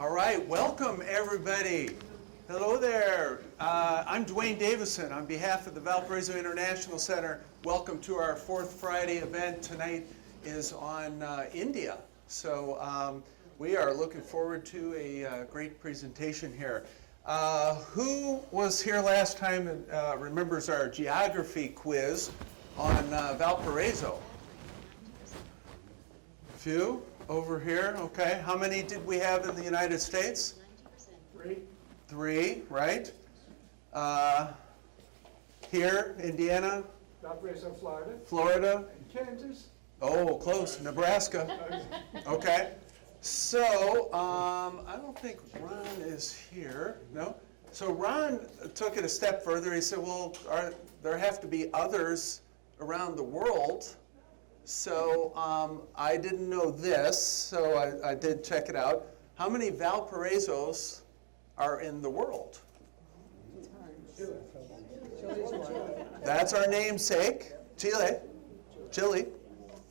All right, welcome everybody. Hello there. I'm Dwayne Davison on behalf of the Valparaiso International Center. Welcome to our Fourth Friday event. Tonight is on India. So we are looking forward to a great presentation here. Who was here last time and remembers our geography quiz on Valparaiso? A few over here, okay. How many did we have in the United States? 90%. Three, right? Here, Indiana, Valparaiso, Florida. Florida. And Kansas. Oh, close, Nebraska. Okay. So, I don't think Ron is here. No? So Ron took it a step further. He said, well, there have to be others around the world. So I didn't know this, so I did check it out. How many Valparaisos are in the world? That's our namesake, Chile. Chile,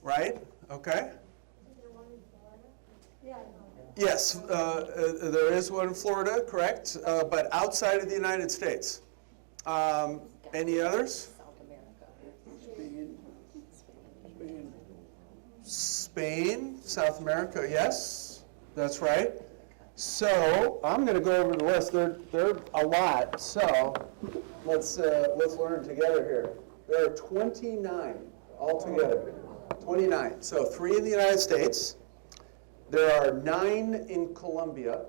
right? Okay. Yes, there is one in Florida, correct, but outside of the United States. Any others? South America. Spain, South America, yes, that's right. So I'm going to go over the list. There are a lot. So let's learn together here. There are 29 altogether. 29. So 3 in the United States. There are 9 in Colombia.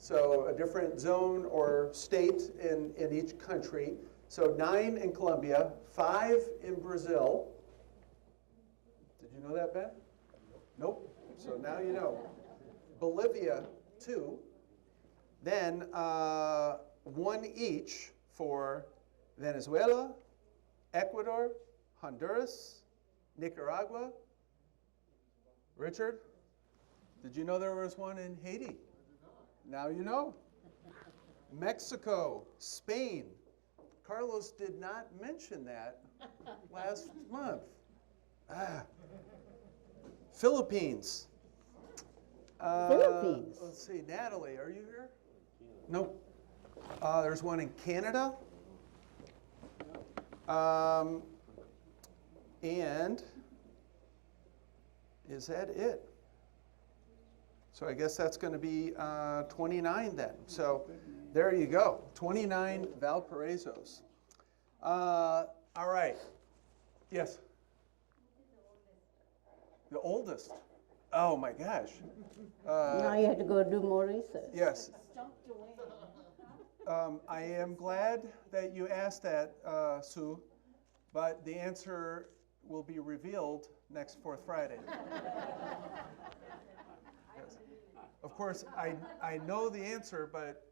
So a different zone or state in each country. So 9 in Colombia, 5 in Brazil. Did you know that, Ben? Nope. So now you know. Bolivia, 2. Then 1 each for Venezuela, Ecuador, Honduras, Nicaragua. Richard, did you know there was one in Haiti? Now you know. Mexico, Spain. Carlos did not mention that last month. Philippines. Philippines. Let's see, Natalie, are you here? Nope. There's one in Canada. And is that it? So I guess that's going to be 29 then. So there you go, 29 Valparaisos. All right. Yes? The oldest? Oh my gosh. Now you have to go do more research. Yes. I am glad that you asked that, Sue, but the answer will be revealed next Fourth Friday. Yes. Of course, I know the answer, but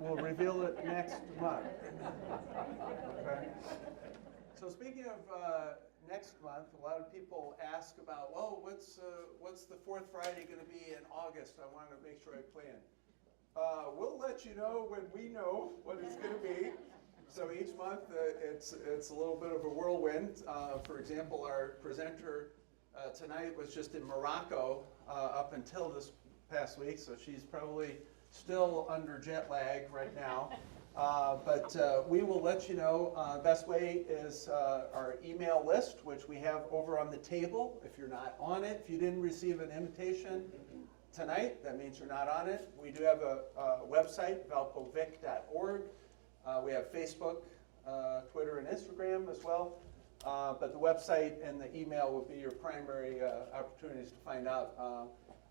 we'll reveal it next month. Okay. So speaking of next month, a lot of people ask about, well, what's the Fourth Friday going to be in August? I want to make sure I plan. We'll let you know when we know what it's going to be. So each month it's a little bit of a whirlwind. For example, our presenter tonight was just in Morocco up until this past week, so she's probably still under jet lag right now. But we will let you know. Best way is our email list, which we have over on the table. If you're not on it, if you didn't receive an invitation tonight, that means you're not on it. We do have a website, valpovic.org. We have Facebook, Twitter, and Instagram as well. But the website and the email will be your primary opportunities to find out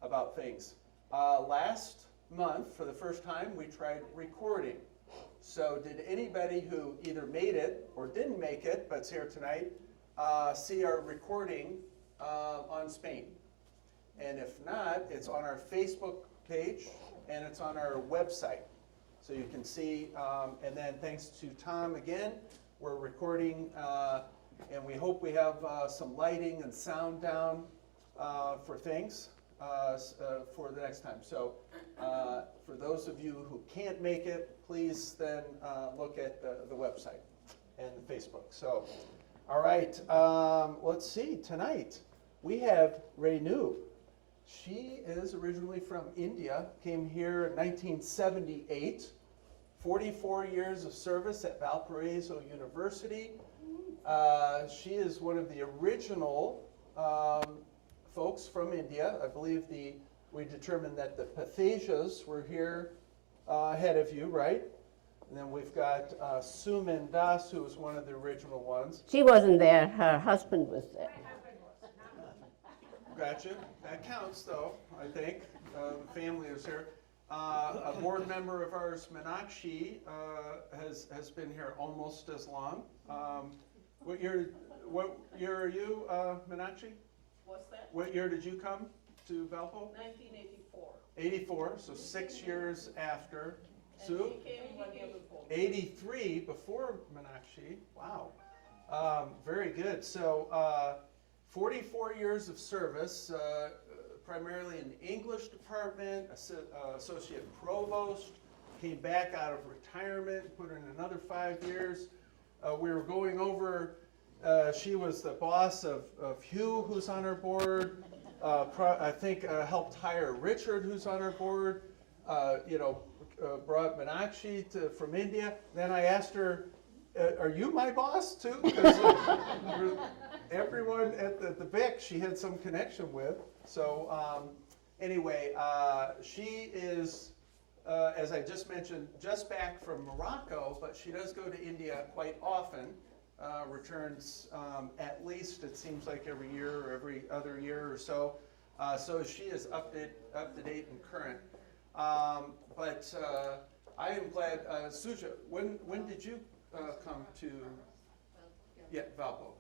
about things. Last month, for the first time, we tried recording. So did anybody who either made it or didn't make it, but's here tonight, see our recording on Spain? And if not, it's on our Facebook page and it's on our website. So you can see, and then thanks to Tom again, we're recording, and we hope we have some lighting and sound down for things for the next time. So for those of you who can't make it, please then look at the website and the Facebook. So, all right, let's see, tonight we have Renu. She is originally from India, came here in 1978, 44 years of service at Valparaiso University. She is one of the original folks from India. I believe we determined that the Pathasias were here ahead of you, right? And then we've got Suman Das, who was one of the original ones. She wasn't there. Her husband was there. Gotcha. That counts, though, I think. The family is here. A board member of ours, Meenakshi, has been here almost as long. What year are you, Meenakshi? What's that? What year did you come to Valpo? 1984. 84, so 6 years after. And Sue? she came 1 year before. 83 before Meenakshi. Wow. Very good. So 44 years of service, primarily in the English department, associate provost, came back out of retirement, put in another 5 years. We were going over, she was the boss of Hugh, who's on our board. I think helped hire Richard, who's on our board. Brought Meenakshi from India. Then I asked her, are you my boss too? Because everyone at the Vic she had some connection with. So anyway, she is, as I just mentioned, just back from Morocco, but she does go to India quite often. Returns at least, it seems like every year or every other year or so. So she is up to date and current. But I am glad, Suja, when did you come to Valpo?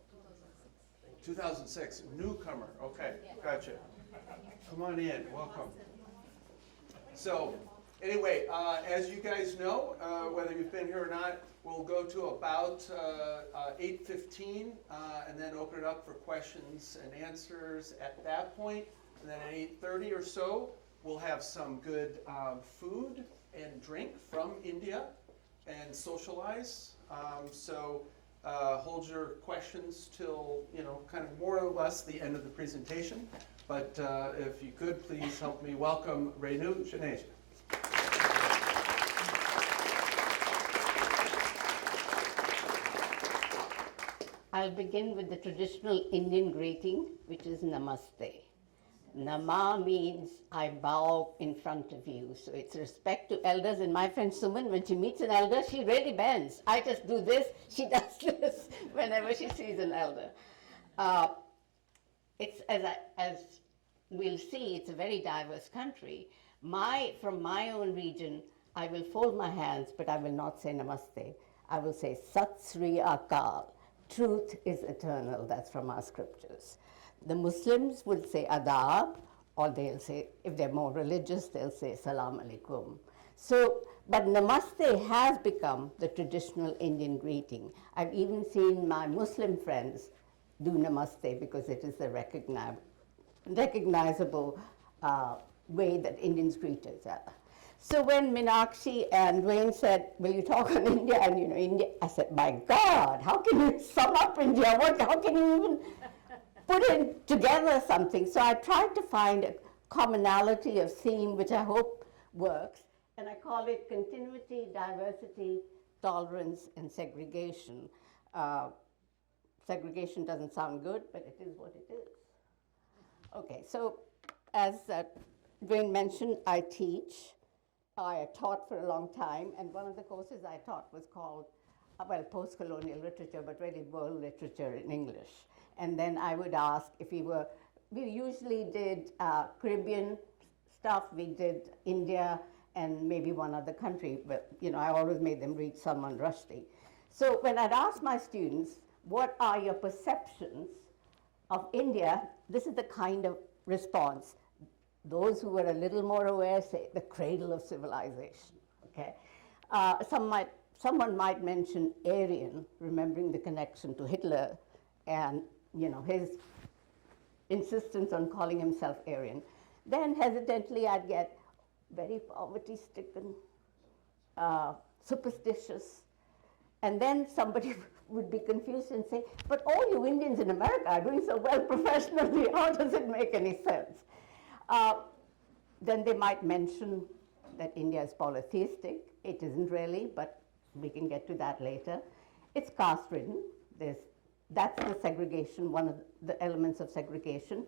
2006, newcomer, okay, gotcha. Come on in, welcome. So, anyway, as you guys know, whether you've been here or not, we'll go to about 8:15 and then open it up for questions and answers at that point. And then at 8:30 or so, we'll have some good food and drink from India and socialize. So hold your questions till, kind of more or less the end of the presentation. But if you could, please help me welcome Renu Juneja. I'll begin with the traditional Indian greeting, which is Namaste. Nama means I bow in front of you. So it's respect to elders. And my friend Suman, when she meets an elder, she really bends. I just do this, she does this whenever she sees an elder. It's as we'll see, it's a very diverse country. From my own region, I will fold my hands, but I will not say namaste. I will say Sat Sri Akal. Truth is eternal. That's from our scriptures. The Muslims will say adab, or they'll say, if they're more religious, they'll say salam alaikum. So, but namaste has become the traditional Indian greeting. I've even seen my Muslim friends do namaste because it is the recognizable way that Indians greet each other. So when Meenakshi and Dwayne said, will you talk on India? And India, I said, my God, how can you sum up India? How can you even put in together something? So I tried to find a commonality of theme, which I hope works, and I call it continuity, diversity, tolerance, and segregation. Segregation doesn't sound good, but it is what it is. Okay, so as Dwayne mentioned, I teach. I taught for a long time, and one of the courses I taught was called, post-colonial literature, but really world literature in English. And then I would ask if we usually did Caribbean stuff, we did India, and maybe one other country, but I always made them read Salman Rushdie. So when I'd ask my students, what are your perceptions of India, this is the kind of response. Those who were a little more aware say the cradle of civilization, okay? Someone might mention Aryan, remembering the connection to Hitler and his insistence on calling himself Aryan. Then hesitantly I'd get very poverty-stricken, superstitious, and then somebody would be confused and say, but all you Indians in America are doing so well professionally, how does it make any sense? Uh, then they might mention that India is polytheistic. It isn't really, but we can get to that later. It's caste-ridden. That's the segregation, one of the elements of segregation.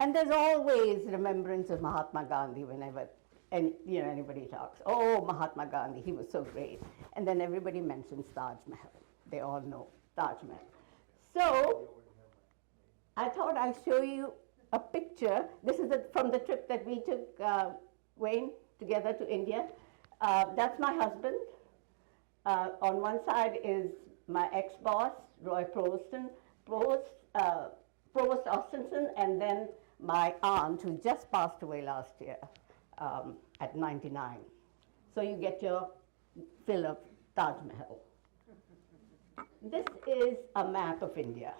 And there's always remembrance of Mahatma Gandhi whenever anybody talks. Oh, Mahatma Gandhi, he was so great. And then everybody mentions Taj Mahal. They all know Taj Mahal. So I thought I'll show you a picture. This is from the trip that we took, Wayne, together to India. That's my husband. On one side is my ex-boss, Roy Provost Austenson, and then my aunt, who just passed away last year at 99. So you get your fill of Taj Mahal. This is a map of India.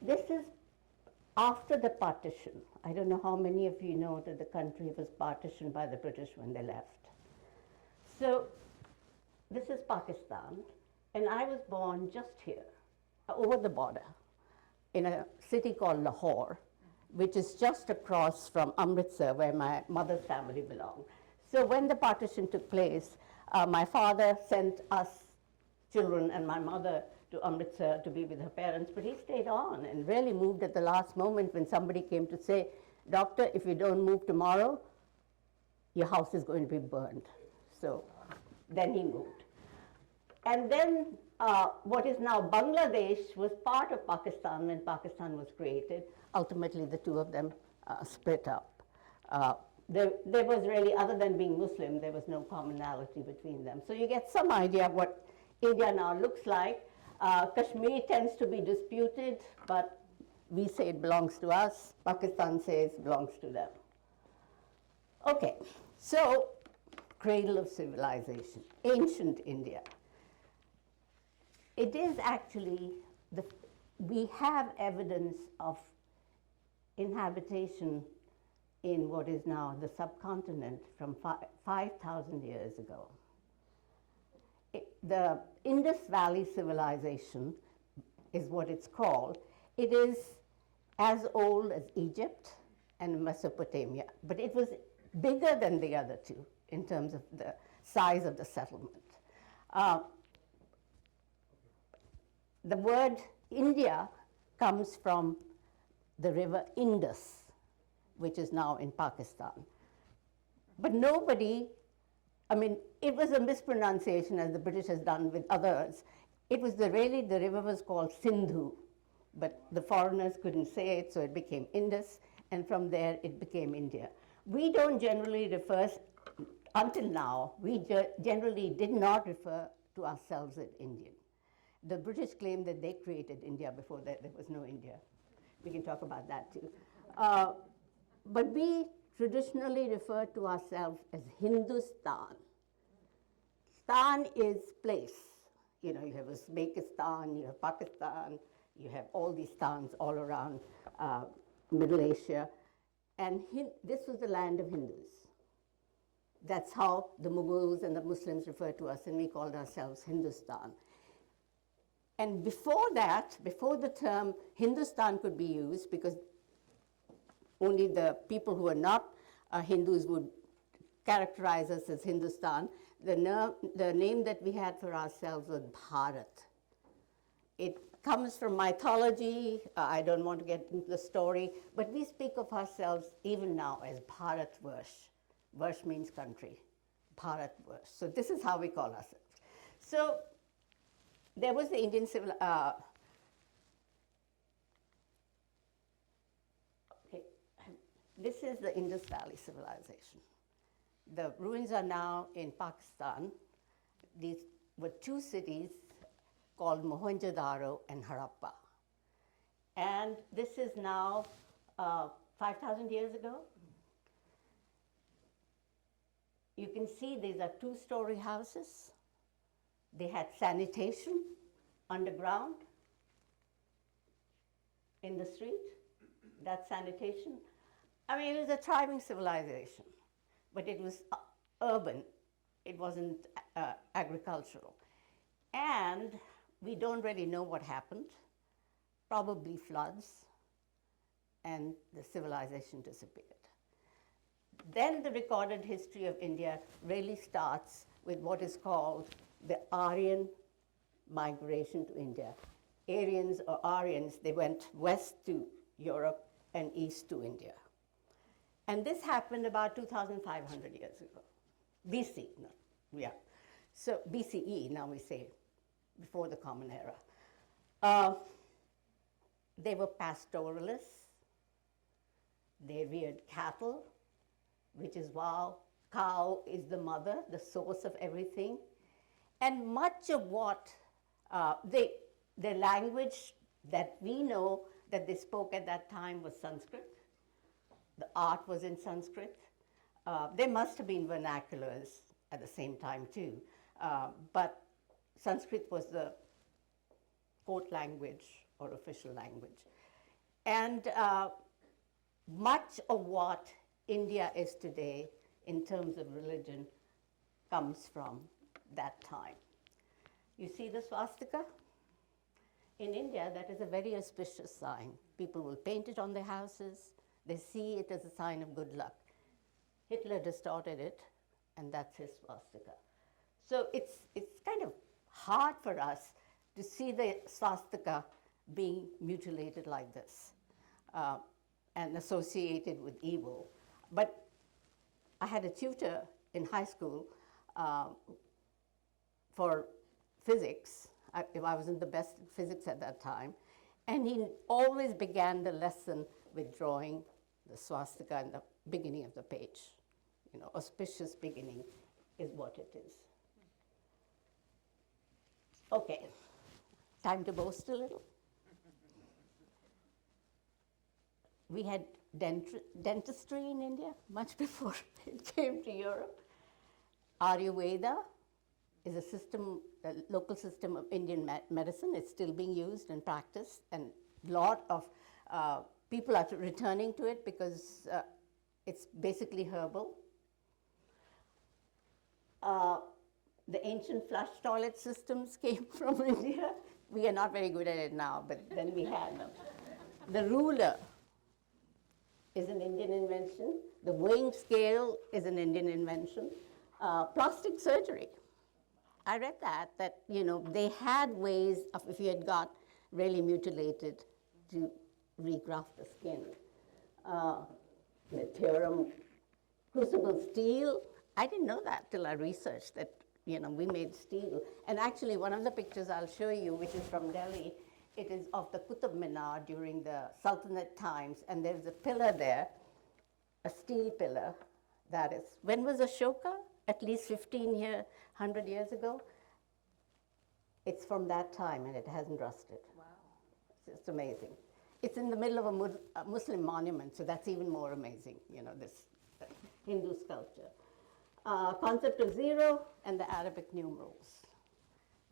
This is after the partition. I don't know how many of you know that the country was partitioned by the British when they left. So this is Pakistan, and I was born just here, over the border, in a city called Lahore, which is just across from Amritsar, where my mother's family belonged. So when the partition took place, my father sent us children and my mother to Amritsar to be with her parents, but he stayed on and really moved at the last moment when somebody came to say, "Doctor, if you don't move tomorrow, your house is going to be burned." So then he moved. And then what is now Bangladesh was part of Pakistan when Pakistan was created. Ultimately, the two of them split up. There was really, other than being Muslim, there was no commonality between them. So you get some idea of what India now looks like. Kashmir tends to be disputed, but we say it belongs to us. Pakistan says it belongs to them. Okay, so cradle of civilization, ancient India. It is actually, we have evidence of inhabitation in what is now the subcontinent from 5,000 years ago. The Indus Valley civilization is what it's called. It is as old as Egypt and Mesopotamia, but it was bigger than the other two in terms of the size of the settlement. The word India comes from the river Indus, which is now in Pakistan. But nobody, it was a mispronunciation, as the British has done with others. It was the river was called Sindhu, but the foreigners couldn't say it, so it became Indus, and from there it became India. We don't generally refer, until now, we generally did not refer to ourselves as Indian. The British claimed that they created India before that there was no India. We can talk about that too. But we traditionally refer to ourselves as Hindustan. Stan is place. You have Uzbekistan, you have Pakistan, you have all these stans all around Middle Asia. And this was the land of Hindus. That's how the Mughals and the Muslims referred to us, and we called ourselves Hindustan. And before that, before the term Hindustan could be used, because only the people who are not Hindus would characterize us as Hindustan, the name that we had for ourselves was Bharat. It comes from mythology. I don't want to get into the story, but we speak of ourselves even now as Bharatvarsh. Varsh means country, Bharatvarsh. So this is how we call ourselves. So there was the Indian civil. This is the Indus Valley civilization. The ruins are now in Pakistan. These were two cities called Mohenjo-daro and Harappa. And this is now 5,000 years ago. You can see these are two-story houses. They had sanitation underground in the street. That's sanitation. It was a thriving civilization, but it was urban. It wasn't agricultural. And we don't really know what happened, probably floods. and the civilization disappeared. Then the recorded history of India really starts with what is called the Aryan migration to India. Aryans or Aryans, they went west to Europe and east to India. And this happened about 2,500 years ago. BC, no, yeah. So BCE, now we say, before the Common Era. They were pastoralists. They reared cattle, which is wow, cow is the mother, the source of everything. And much of what the language that we know that they spoke at that time was Sanskrit. The art was in Sanskrit. There must have been vernaculars at the same time too, but Sanskrit was the court language or official language. And much of what India is today in terms of religion comes from that time. You see the swastika? In India, that is a very auspicious sign. People will paint it on their houses. They see it as a sign of good luck. Hitler distorted it, and that's his swastika. So it's kind of hard for us to see the swastika being mutilated like this and associated with evil. But I had a tutor in high school for physics. I wasn't the best at physics at that time. And he always began the lesson with drawing the swastika in the beginning of the page. You know, auspicious beginning is what it is. Okay, time to boast a little. We had dentistry in India much before it came to Europe. Ayurveda is a system, a local system of Indian medicine. It's still being used and practiced, and a lot of people are returning to it because it's basically herbal. The ancient flush toilet systems came from India. We are not very good at it now, but then we had them. The ruler is an Indian invention. The weighing scale is an Indian invention. Plastic surgery. I read that you know, they had ways of, if you had got really mutilated, to regraft the skin. The theorem, crucible steel, I didn't know that till I researched that, you know, we made steel. And actually, one of the pictures I'll show you, which is from Delhi, it is of the Qutub Minar during the Sultanate times, and there's a pillar there, a steel pillar, that is. When was Ashoka? At least 100 years ago. It's from that time, and it hasn't rusted. Wow. It's amazing. It's in the middle of a Muslim monument, so that's even more amazing, you know, this Hindu sculpture. Concept of zero and the Arabic numerals.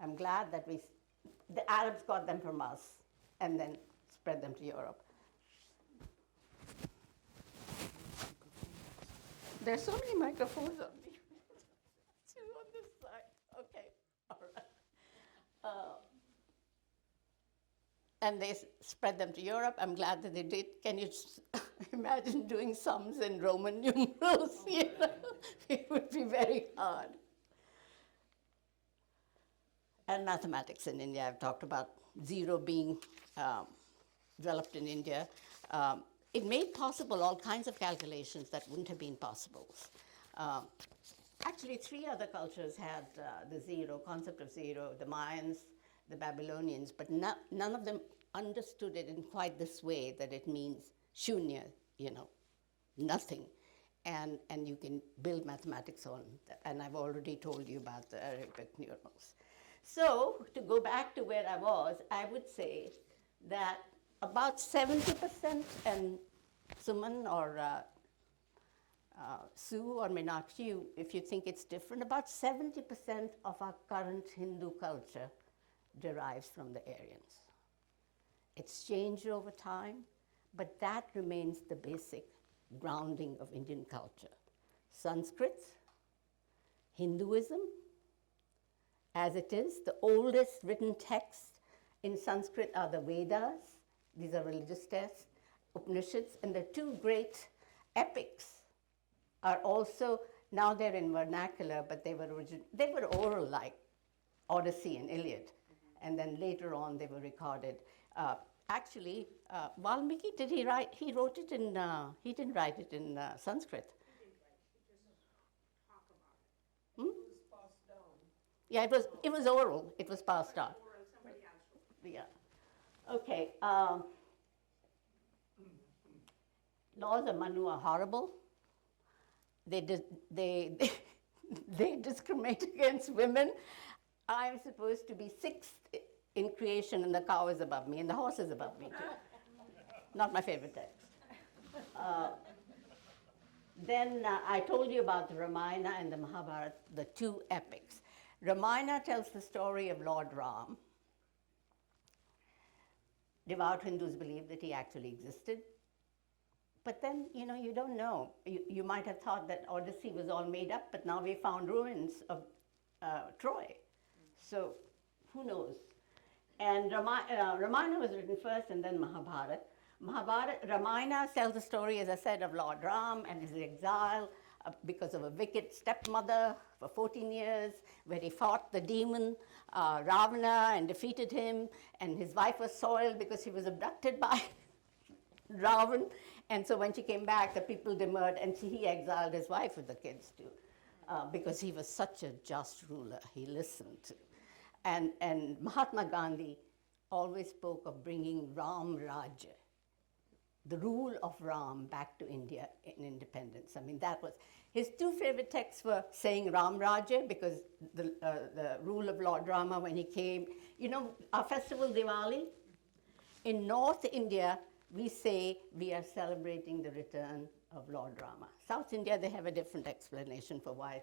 I'm glad that the Arabs got them from us and then spread them to Europe. There's so many microphones on me. Two on this side. Okay, all right. And they spread them to Europe. I'm glad that they did. Can you imagine doing sums in Roman numerals? You know? It would be very hard. And mathematics in India. I've talked about zero being developed in India. It made possible all kinds of calculations that wouldn't have been possible. Actually, 3 other cultures had the zero, concept of zero, the Mayans, the Babylonians, but none of them understood it in quite this way, that it means shunya, you know, nothing. And you can build mathematics on that. And I've already told you about the Arabic numerals. So to go back to where I was, I would say that about 70%, and Suman or Sue or Meenakshi, if you think it's different, about 70% of our current Hindu culture derives from the Aryans. It's changed over time, but that remains the basic grounding of Indian culture. Sanskrit, Hinduism, as it is, the oldest written texts in Sanskrit are the Vedas. These are religious texts. Upanishads, and the two great epics are also, now they're in vernacular, but they were oral, like Odyssey and Iliad, and then later on they were recorded. Actually, Valmiki, did he write? He wrote it in. He didn't write it in Sanskrit. Hmm? Yeah, it was oral. It was passed on. Yeah. Okay. Laws of Manu are horrible. They discriminate against women. I'm supposed to be sixth in creation, and the cow is above me, and the horse is above me too. Not my favorite text. Then I told you about the Ramayana and the Mahabharata, the two epics. Ramayana tells the story of Lord Ram. Devout Hindus believe that he actually existed. But then, you don't know. You might have thought that Odyssey was all made up, but now we found ruins of Troy. So who knows? And Ramayana was written first and then Mahabharata. Ramayana tells the story, as I said, of Lord Ram and his exile because of a wicked stepmother for 14 years, where he fought the demon Ravana and defeated him, and his wife was soiled because he was abducted by Ravan. And so when she came back, the people demurred, and he exiled his wife with the kids too, because he was such a just ruler. He listened to. And Mahatma Gandhi always spoke of bringing Ram Rajya, the rule of Ram, back to India in independence. I mean, that was his two favorite texts were saying Ram Rajya, because the rule of Lord Rama when he came. Our festival Diwali, in North India, we say we are celebrating the return of Lord Rama. South India, they have a different explanation for why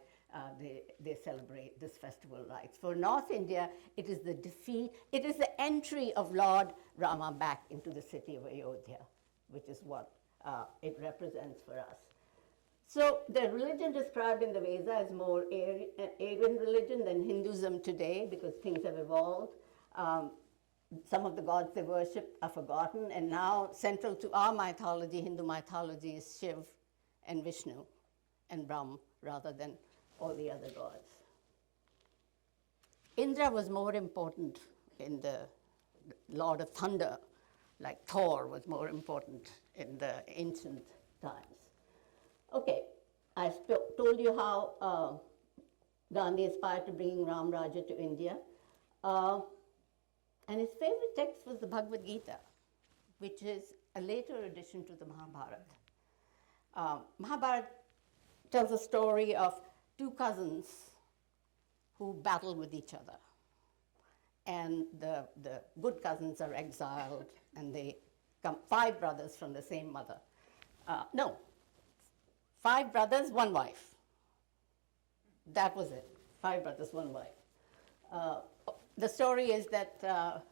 they celebrate this festival rites. For North India, it is the defeat, it is the entry of Lord Rama back into the city of Ayodhya, which is what it represents for us. So the religion described in the Veda is more Aryan religion than Hinduism today, because things have evolved. Some of the gods they worship are forgotten, and now central to our mythology, Hindu mythology, is Shiv and Vishnu and Brahm, rather than all the other gods. Indra was more important in the Lord of Thunder, like Thor was more important in the ancient times. Okay, I told you how Gandhi aspired to bring Ram Rajya to India. And his favorite text was the Bhagavad Gita, which is a later addition to the Mahabharata. Mahabharata tells a story of two cousins who battle with each other. And the good cousins are exiled, and they come, 5 brothers from the same mother. 5 brothers, 1 wife. That was it. 5 brothers, 1 wife. The story is that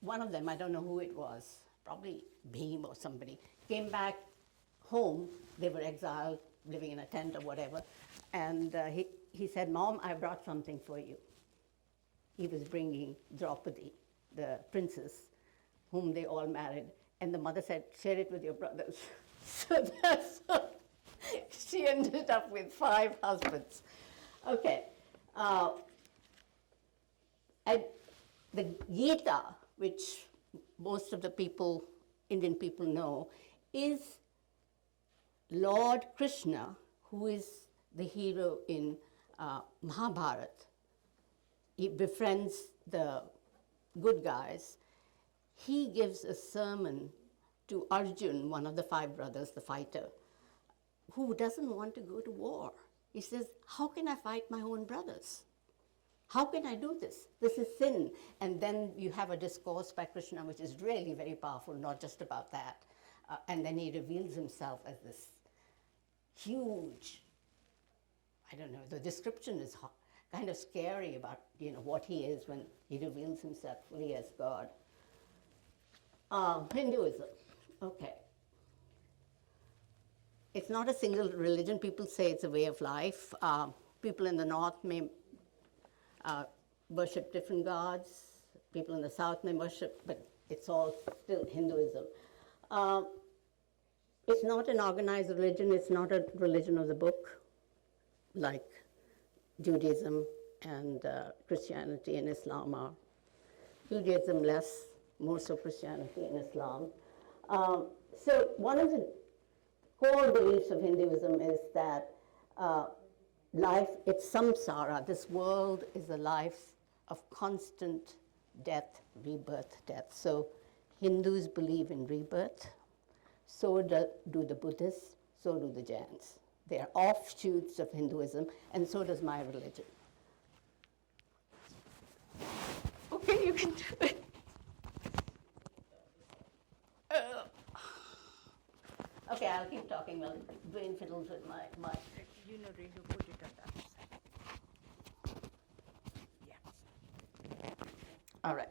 one of them, I don't know who it was, probably Bhim or somebody, came back home. They were exiled, living in a tent or whatever. And he said, "Mom, I brought something for you." He was bringing Draupadi, the princess, whom they all married. And the mother said, "Share it with your brothers." So that's she ended up with 5 husbands. Okay. And the Gita, which most of the people, Indian people know, is Lord Krishna, who is the hero in Mahabharata. He befriends the good guys. He gives a sermon to Arjun, one of the 5 brothers, the fighter, who doesn't want to go to war. He says, "How can I fight my own brothers? How can I do this? This is sin." And then you have a discourse by Krishna, which is really very powerful, not just about that. And then he reveals himself as this huge, I don't know, the description is kind of scary about what he is when he reveals himself fully as God. Hinduism, okay. It's not a single religion. People say it's a way of life. People in the north may worship different gods. People in the south may worship, but it's all still Hinduism. It's not an organized religion. It's not a religion of the book, like Judaism and Christianity and Islam are. Judaism less, more so Christianity and Islam. So one of the core beliefs of Hinduism is that life, it's samsara. This world is a life of constant death, rebirth, death. So Hindus believe in rebirth. So do the Buddhists, so do the Jains. They are offshoots of Hinduism, and so does my religion. Okay, you can do it. Okay, I'll keep talking while Dwayne fiddles with my mic. You know, Renu, put it on that side. Yeah. All right.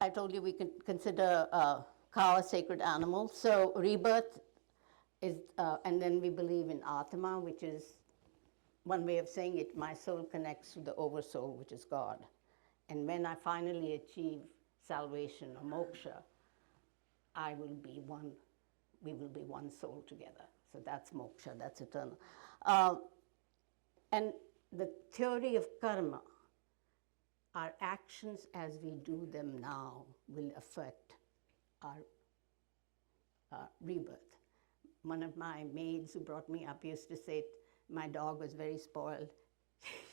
I told you we can consider cow a sacred animal. So rebirth is, and then we believe in Atma, which is one way of saying it, my soul connects to the oversoul, which is God. And when I finally achieve salvation or moksha, I will be one, we will be one soul together. So that's moksha, that's eternal. And the theory of karma, our actions as we do them now will affect our rebirth. One of my maids who brought me up used to say, my dog was very spoiled.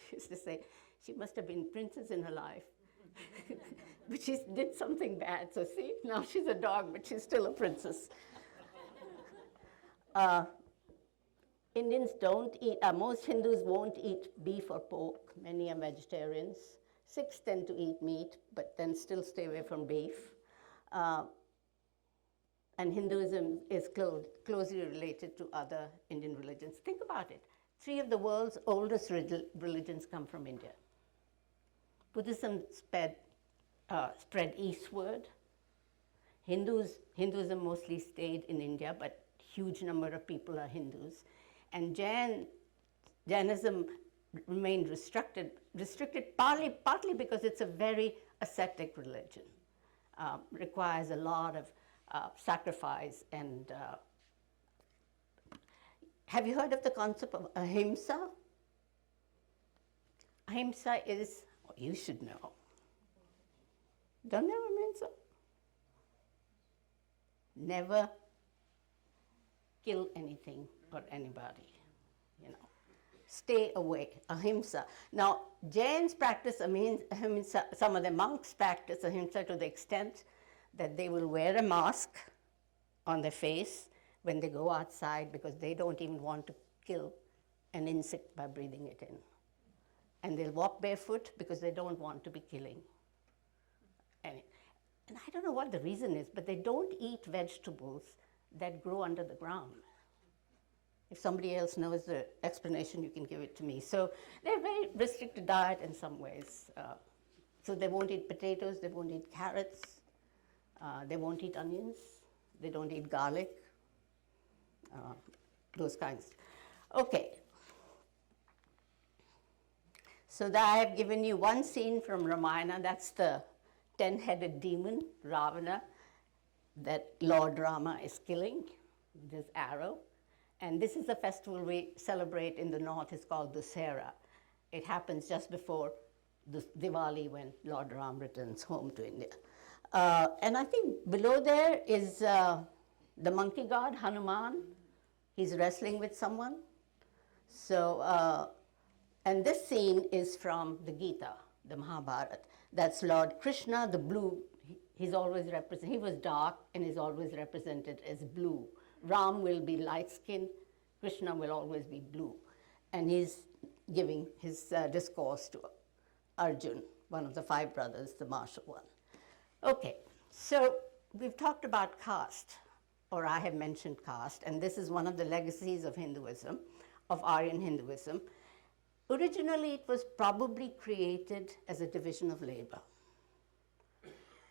She used to say, she must have been princess in her life. But she did something bad, so see, now she's a dog, but she's still a princess. Indians don't eat, most Hindus won't eat beef or pork. Many are vegetarians. Sikhs tend to eat meat, but then still stay away from beef. And Hinduism is closely related to other Indian religions. Think about it. 3 of the world's oldest religions come from India. Buddhism spread eastward. Hinduism mostly stayed in India, but huge number of people are Hindus. And Jainism remained restricted partly because it's a very ascetic religion. Requires a lot of sacrifice and have you heard of the concept of ahimsa? Ahimsa is, oh, you should know. Don't know ahimsa? Never kill anything or anybody, you know. Stay away, ahimsa. Now, Jains practice ahimsa, some of the monks practice ahimsa to the extent that they will wear a mask on their face when they go outside because they don't even want to kill an insect by breathing it in. And they'll walk barefoot because they don't want to be killing. And I don't know what the reason is, but they don't eat vegetables that grow under the ground. If somebody else knows the explanation, you can give it to me. So they're very restricted diet in some ways. So they won't eat potatoes, they won't eat carrots, they won't eat onions, they don't eat garlic, those kinds. Okay. So I have given you one scene from Ramayana. That's the 10-headed demon, Ravana, that Lord Rama is killing with his arrow. And this is the festival we celebrate in the north. It's called Dussehra. It happens just before the Diwali when Lord Ram returns home to India. And I think below there is the monkey god, Hanuman. He's wrestling with someone. So, and this scene is from the Gita, the Mahabharata. That's Lord Krishna, the blue. He's always represented, he was dark and is always represented as blue. Ram will be light-skinned, Krishna will always be blue. And he's giving his discourse to Arjun, one of the 5 brothers, the martial one. Okay, so we've talked about caste, or I have mentioned caste, and this is one of the legacies of Hinduism, of Aryan Hinduism. Originally, it was probably created as a division of labor.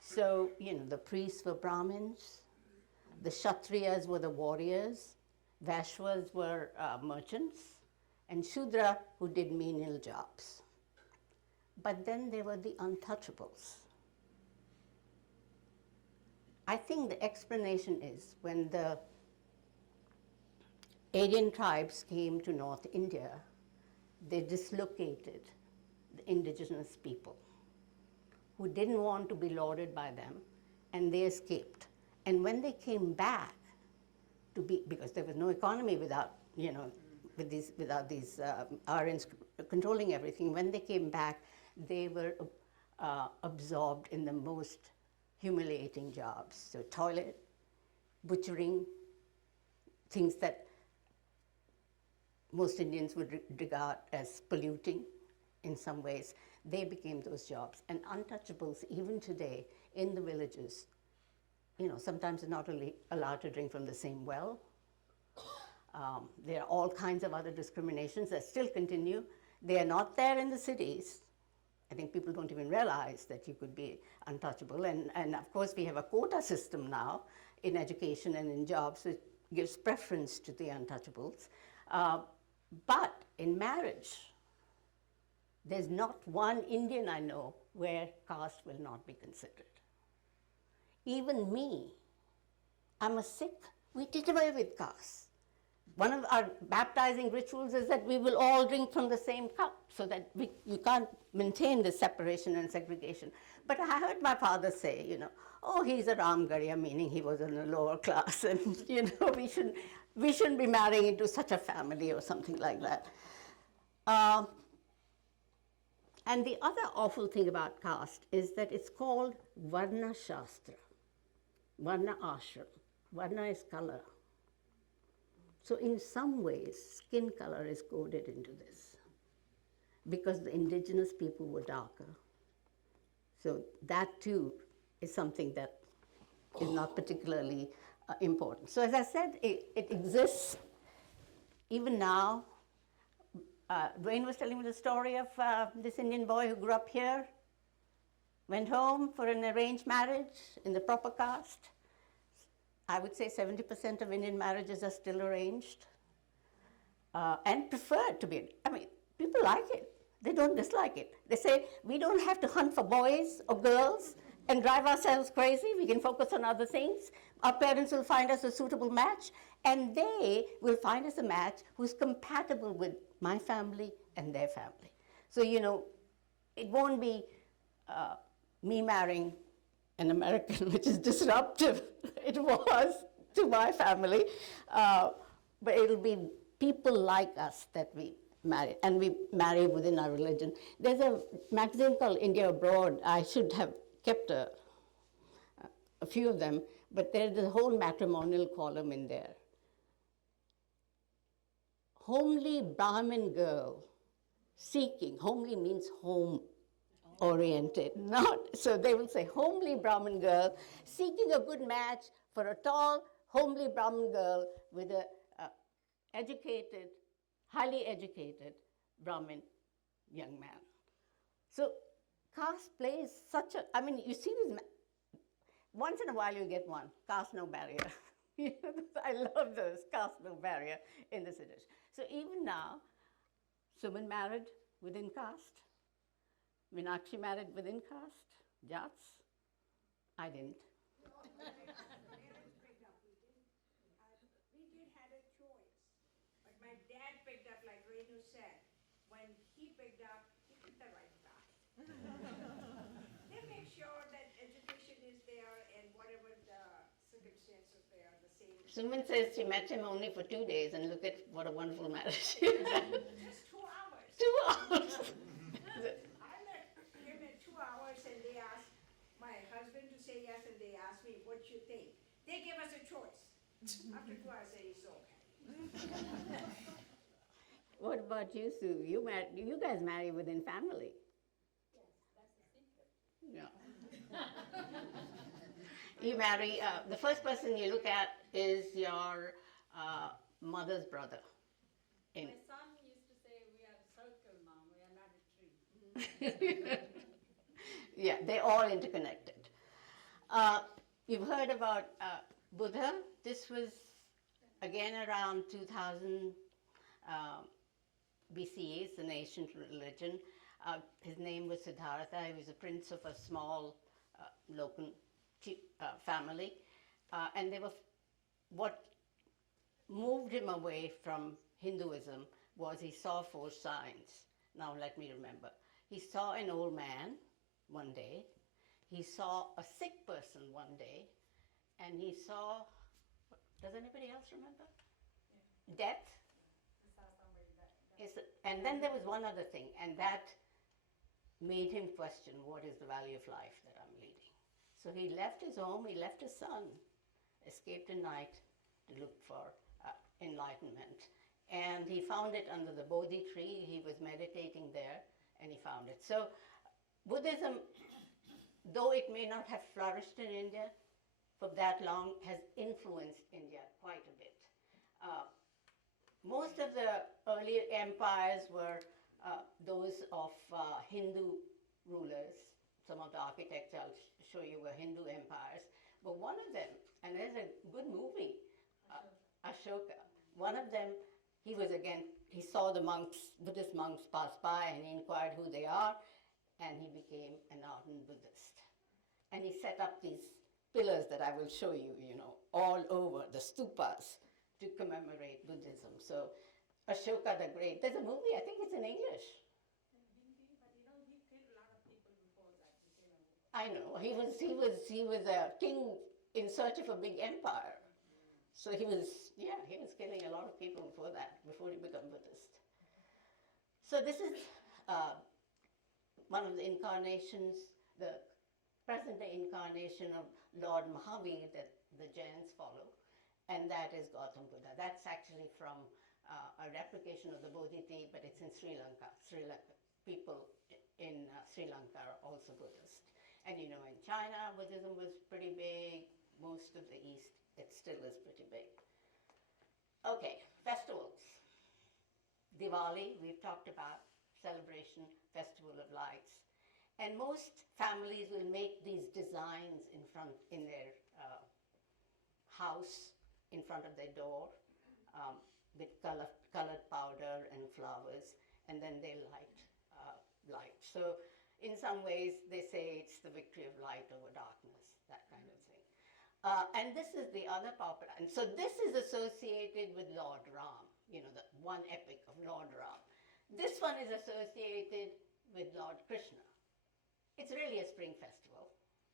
So, you know, the priests were Brahmins, the Kshatriyas were the warriors, Vaishvas were merchants, and Shudra who did menial jobs. But then there were the untouchables. I think the explanation is when the Aryan tribes came to North India, they dislocated the indigenous people who didn't want to be lorded by them, and they escaped. And when they came back to be, because there was no economy without, without these Aryans controlling everything, when they came back, they were absorbed in the most humiliating jobs. So toilet, butchering, things that most Indians would regard as polluting in some ways, they became those jobs. And untouchables, even today, in the villages, sometimes they're not really allowed to drink from the same well. There are all kinds of other discriminations that still continue. They are not there in the cities. I think people don't even realize that you could be untouchable. And of course, we have a quota system now in education and in jobs, which gives preference to the untouchables. But in marriage, there's not one Indian I know where caste will not be considered. Even me, I'm a Sikh. We did away with caste. One of our baptizing rituals is that we will all drink from the same cup so that you can't maintain this separation and segregation. But I heard my father say, oh, he's a Ramgarhia, meaning he was in a lower class, and we shouldn't be marrying into such a family or something like that. And the other awful thing about caste is that it's called Varna Shastra, Varna Ashram. Varna is color. So in some ways, skin color is coded into this because the indigenous people were darker. So that too is something that is not particularly important. So as I said, it exists even now. Dwayne was telling me the story of this Indian boy who grew up here, went home for an arranged marriage in the proper caste. I would say 70% of Indian marriages are still arranged and preferred to be. I mean, people like it. They don't dislike it. They say, we don't have to hunt for boys or girls and drive ourselves crazy. We can focus on other things. Our parents will find us a suitable match, and they will find us a match who's compatible with my family and their family. So, it won't be me marrying an American, which is disruptive. It was to my family. But it'll be people like us that we marry, and we marry within our religion. There's a magazine called India Abroad. I should have kept a few of them, but there's a whole matrimonial column in there. Homely Brahmin girl seeking, homely means home oriented, not, so they will say homely Brahmin girl seeking a good match for a tall, homely Brahmin girl with a educated, highly educated Brahmin young man. So caste plays such a, you see this, once in a while you get one, caste no barrier. I love those, caste no barrier in the cities. So even now, Suman married within caste, Meenakshi married within caste, Jats. I didn't. We did have a choice, but my dad picked up, like Renu said, when he picked the right path. They make sure that education is there and whatever the circumstances they are the same. Suman says she met him only for 2 days, and look at what a wonderful marriage. Just 2 hours. 2 hours. I met him in 2 hours, and they asked my husband to say yes, and they asked me, what you think? They gave us a choice. After 2 hours, I said, it's okay. What about you, Sue? You guys marry within family. Yes, that's the secret. Yeah. You marry, the first person you look at is your mother's brother. My son used to say, we are a circle, Mom, we are not a tree. Yeah, they're all interconnected. You've heard about Buddha. This was again around 2000 BCE. It's an ancient religion. His name was Siddhartha. He was a prince of a small local family, and they were what moved him away from Hinduism was he saw four signs. Now let me remember. He saw an old man one day. He saw a sick person one day, and he saw. Does anybody else remember? Yeah. Death. He saw somebody that And then there was one other thing, and that made him question what is the value of life that I'm leading. So he left his home, he left his son, escaped at night to look for enlightenment. And he found it under the Bodhi tree. He was meditating there, and he found it. So Buddhism, though it may not have flourished in India for that long, has influenced India quite a bit. Most of the earlier empires were those of Hindu rulers. Some of the architects I'll show you were Hindu empires. But one of them, and there's a good movie, Ashoka. One of them, he saw the monks, Buddhist monks pass by, and he inquired who they are, and he became an ardent Buddhist. And he set up these pillars that I will show you, all over, the stupas, to commemorate Buddhism. So Ashoka the Great, there's a movie, I think it's in English. but he killed a lot of people before that. I know, he was a king in search of a big empire. So he was killing a lot of people before that, before he became Buddhist. So this is one of the incarnations, the present-day incarnation of Lord Mahavir that the Jains follow, and that is Gautam Buddha. That's actually from a replication of the Bodhi tree, but it's in Sri Lanka. People in Sri Lanka are also Buddhist. And in China, Buddhism was pretty big. Most of the East, it still is pretty big. Okay, festivals. Diwali, we've talked about, celebration, festival of lights. And most families will make these designs in their house, in front of their door, with colored powder and flowers, and then they light light. So in some ways, they say it's the victory of light over darkness, that kind of thing. And this is the other popular, and so this is associated with Lord Ram, the one epic of Lord Ram. This one is associated with Lord Krishna. It's really a spring festival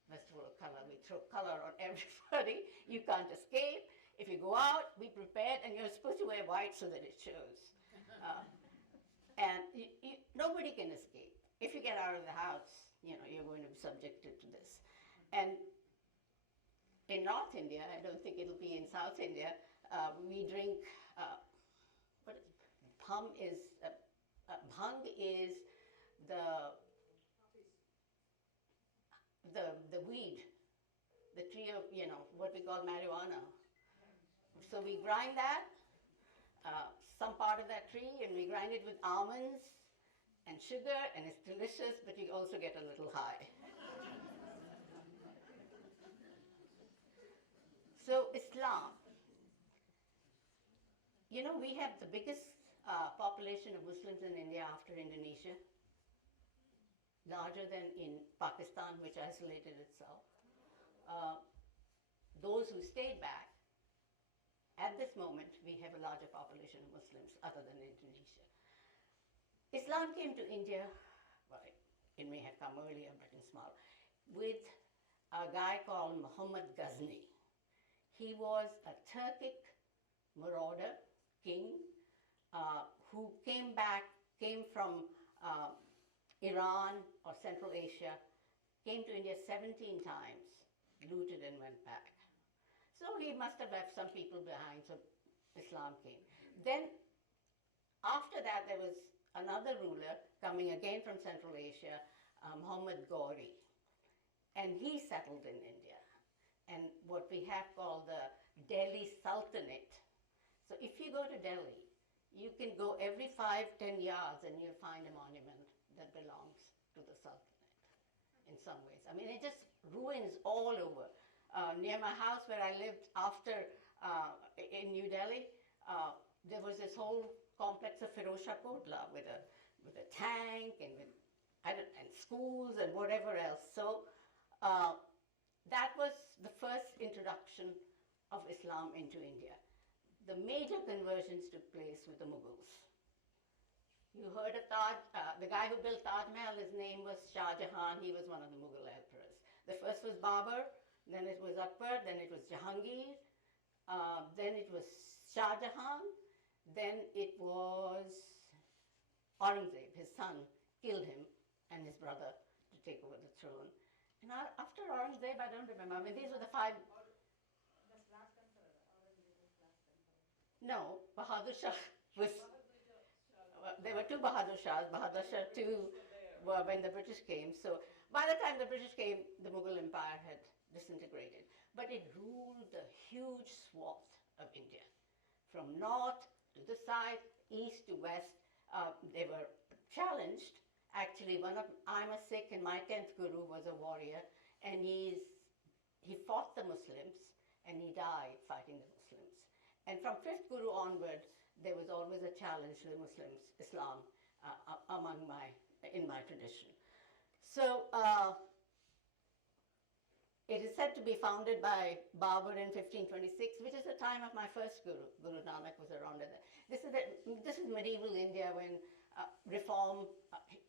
of color. We throw color on everybody. You can't escape. If you go out, be prepared, and you're supposed to wear white so that it shows. And nobody can escape. If you get out of the house, you're going to be subjected to this. And in North India, I don't think it'll be in South India, we drink, bhang is the weed, the tree of, what we call marijuana. So we grind that, some part of that tree, and we grind it with almonds and sugar, and it's delicious, but you also get a little high. So Islam, we have the biggest population of Muslims in India after Indonesia, larger than in Pakistan, which isolated itself. Those who stayed back, at this moment, we have a larger population of Muslims other than Indonesia. Islam came to India, well, it may have come earlier, but in small, with a guy called Muhammad Ghazni. He was a Turkic marauder king who came from Iran or Central Asia, came to India 17 times, looted and went back. So he must have left some people behind, so Islam came. Then after that, there was another ruler coming again from Central Asia, Muhammad Ghori, and he settled in India. And what we have called the Delhi Sultanate. So if you go to Delhi, you can go every 5-10 yards and you'll find a monument that belongs to the Sultanate in some ways. I mean, it just ruins all over. Near my house where I lived in New Delhi, there was this whole complex of Firozshah Kotla with a tank and schools and whatever else. So that was the first introduction of Islam into India. The major conversions took place with the Mughals. You heard of the guy who built Taj Mahal, his name was Shah Jahan. He was one of the Mughal emperors. The first was Babur, then it was Akbar, then it was Jahangir, then it was Shah Jahan, then it was Aurangzeb. His son killed him and his brother to take over the throne. And after Aurangzeb, I don't remember. I mean, these were the five. That's last emperor, Aurangzeb was last emperor. No, Bahadur Shah was. There were two Bahadur Shahs. Bahadur Shah II were when the British came. So by the time the British came, the Mughal Empire had disintegrated. But it ruled a huge swath of India, from north to the south, east to west. They were challenged. Actually, I'm a Sikh, and my 10th Guru was a warrior, and he fought the Muslims, and he died fighting the Muslims. And from 5th Guru onward, there was always a challenge to the Muslims, Islam, in my tradition. So it is said to be founded by Babur in 1526, which is the time of my first Guru. Guru Nanak was around at that. This is medieval India when reform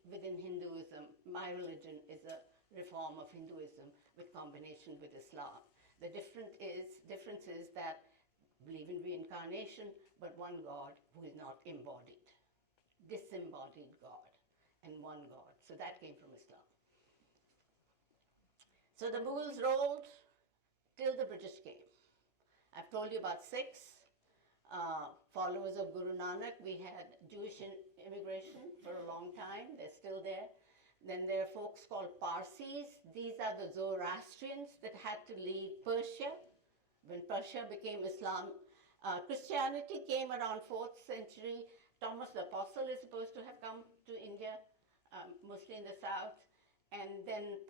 within Hinduism. My religion is a reform of Hinduism with combination with Islam. The difference is that believe in reincarnation, but one God who is not embodied, disembodied God, and one God. So that came from Islam. So the Mughals ruled till the British came. I've told you about Sikhs, followers of Guru Nanak. We had Jewish immigration for a long time. They're still there. Then there are folks called Parsis. These are the Zoroastrians that had to leave Persia. When Persia became Islam, Christianity came around 4th century. Thomas the Apostle is supposed to have come to India, mostly in the south. And then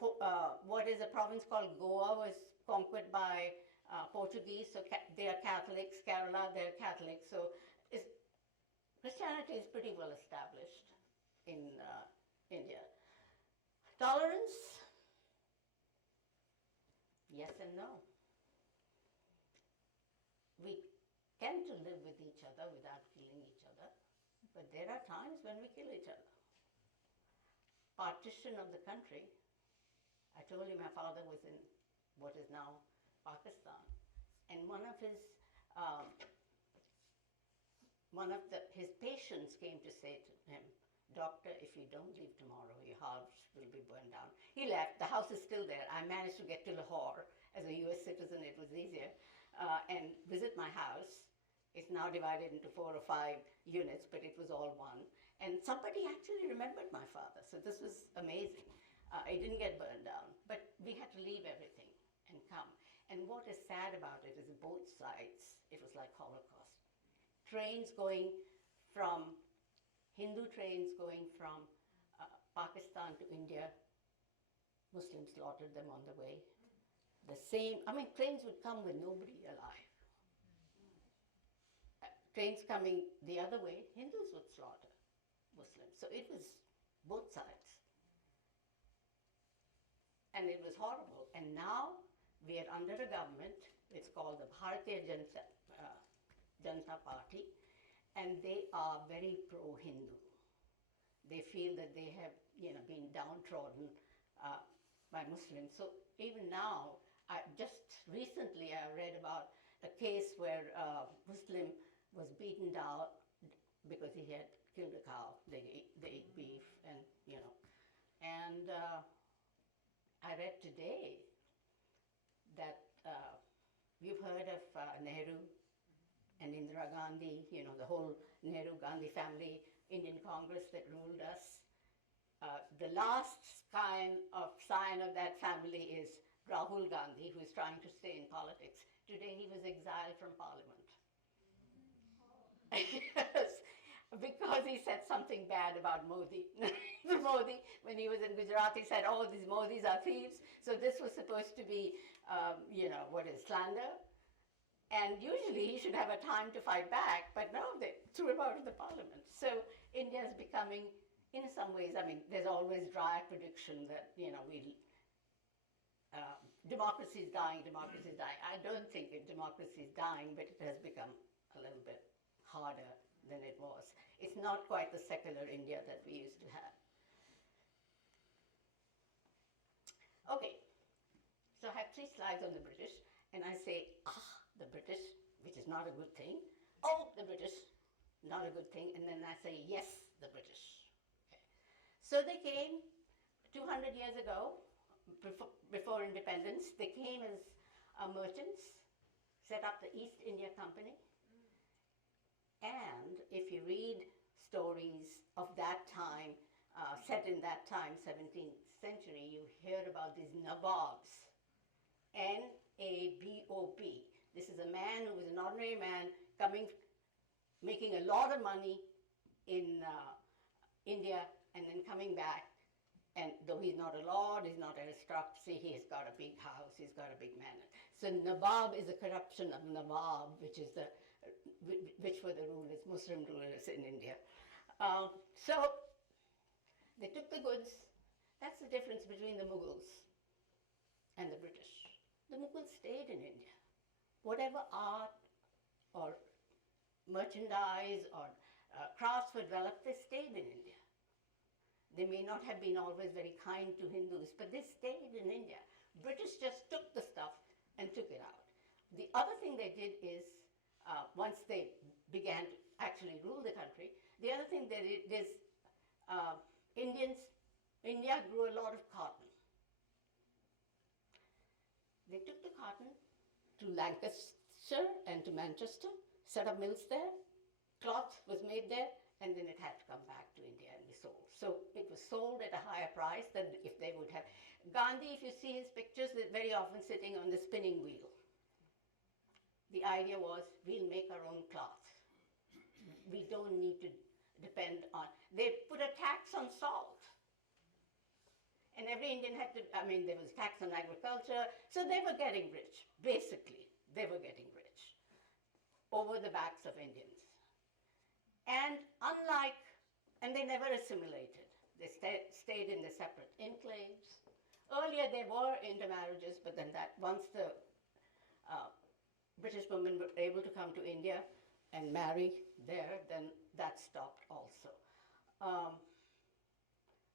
what is a province called Goa was conquered by Portuguese, so they are Catholics. Kerala, they're Catholics. So Christianity is pretty well established in India. Tolerance? Yes and no. We tend to live with each other without killing each other, but there are times when we kill each other. Partition of the country. I told you my father was in what is now Pakistan, and one of his patients came to say to him, "Doctor, if you don't leave tomorrow, your house will be burned down." He left. The house is still there. I managed to get to Lahore. As a US citizen, it was easier, and visit my house. It's now divided into 4 or 5 units, but it was all one. And somebody actually remembered my father, so this was amazing. It didn't get burned down, but we had to leave everything and come. And what is sad about it is both sides, it was like Holocaust. Trains going from, Hindu trains going from Pakistan to India, Muslims slaughtered them on the way. Trains would come with nobody alive. Trains coming the other way, Hindus would slaughter Muslims. So it was both sides. And it was horrible. And now we are under a government, it's called the Bharatiya Janata Party, and they are very pro-Hindu. They feel that they have been downtrodden by Muslims. So even now, just recently I read about a case where a Muslim was beaten down because he had killed a cow. They ate beef, and And I read today that you've heard of Nehru and Indira Gandhi. The whole Nehru-Gandhi family, Indian Congress that ruled us. The last sign of that family is Rahul Gandhi, who is trying to stay in politics. Today he was exiled from Parliament. Yes, because he said something bad about Modi. Modi, when he was in Gujarat, he said, "Oh, these Modis are thieves." So this was supposed to be, slander. And usually he should have a time to fight back, but no, they threw him out of the Parliament. So India is becoming, in some ways, there's always dry prediction that, democracy is dying, democracy is dying. I don't think democracy is dying, but it has become a little bit harder than it was. It's not quite the secular India that we used to have. Okay, so I have 3 slides on the British, and I say, the British, which is not a good thing. Oh, the British, not a good thing. And then I say, yes, the British. Okay. So they came 200 years ago, before independence. They came as merchants, set up the East India Company. And if you read stories of that time, set in that time, 17th century, you hear about these nabobs, N-A-B-O-B. This is a man who was an ordinary man making a lot of money in India and then coming back. And though he's not a lord, he's not aristocracy, he's got a big house, he's got a big manor. So Nawab is a corruption of Nawab, which were the rulers, Muslim rulers in India. So they took the goods. That's the difference between the Mughals and the British. The Mughals stayed in India. Whatever art or merchandise or crafts were developed, they stayed in India. They may not have been always very kind to Hindus, but they stayed in India. British just took the stuff and took it out. The other thing they did is, once they began to actually rule the country, the other thing they did is India grew a lot of cotton. They took the cotton to Lancashire and to Manchester, set up mills there, cloth was made there, and then it had to come back to India and be sold. So it was sold at a higher price than if they would have. Gandhi, if you see his pictures, they're very often sitting on the spinning wheel. The idea was, we'll make our own cloth. We don't need to depend on, they put a tax on salt. And every Indian had to, there was tax on agriculture, so they were getting rich, basically. They were getting rich over the backs of Indians. And they never assimilated. They stayed in the separate enclaves. Earlier there were intermarriages, but then once the British women were able to come to India and marry there, then that stopped also.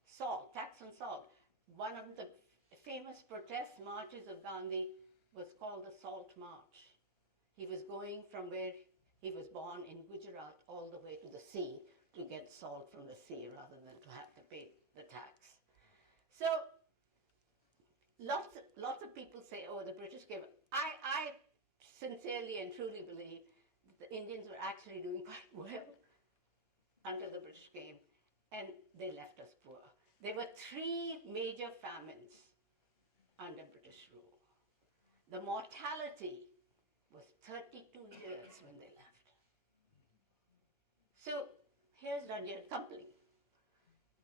Salt, tax on salt. One of the famous protest marches of Gandhi was called the Salt March. He was going from where he was born in Gujarat all the way to the sea to get salt from the sea rather than to have to pay the tax. So lots of people say, oh, the British gave. I sincerely and truly believe that the Indians were actually doing quite well until the British came, and they left us poor. There were 3 major famines under British rule. The mortality was 32 years when they left. So here's Rudyard Kipling.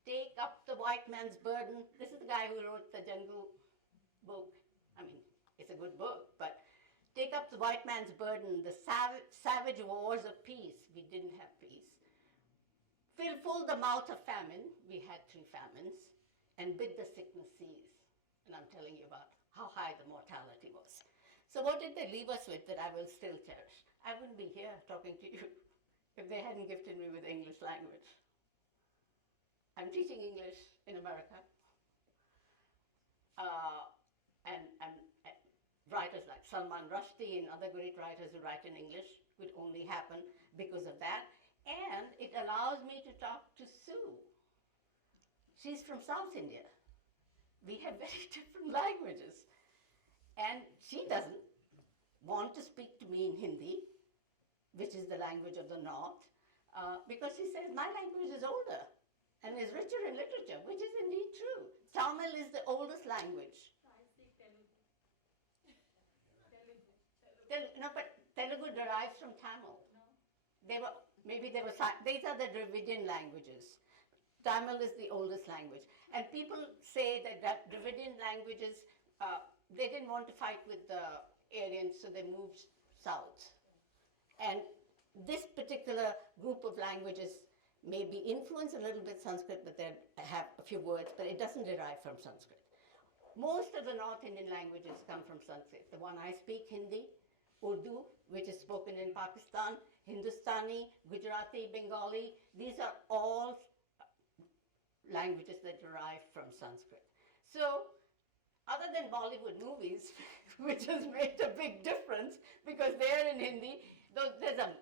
Take up the white man's burden. This is the guy who wrote the Jungle book. It's a good book, but take up the white man's burden, the savage wars of peace. We didn't have peace. Fill full the mouth of famine. We had 3 famines. And bid the sickness cease. And I'm telling you about how high the mortality was. So what did they leave us with that I will still cherish? I wouldn't be here talking to you if they hadn't gifted me with the English language. I'm teaching English in America. And writers like Salman Rushdie and other great writers who write in English could only happen because of that. And it allows me to talk to Sue. She's from South India. We have very different languages. And she doesn't want to speak to me in Hindi, which is the language of the North, because she says my language is older and is richer in literature, which is indeed true. Tamil is the oldest language. I speak Telugu. No, but Telugu derives from Tamil. No. These are the Dravidian languages. Tamil is the oldest language. And people say that Dravidian languages, they didn't want to fight with the Aryans, so they moved south. And this particular group of languages may be influenced a little bit Sanskrit, but they have a few words, but it doesn't derive from Sanskrit. Most of the North Indian languages come from Sanskrit. The one I speak, Hindi, Urdu, which is spoken in Pakistan, Hindustani, Gujarati, Bengali, these are all languages that derive from Sanskrit. So, other than Bollywood movies, which has made a big difference because they're in Hindi, there's a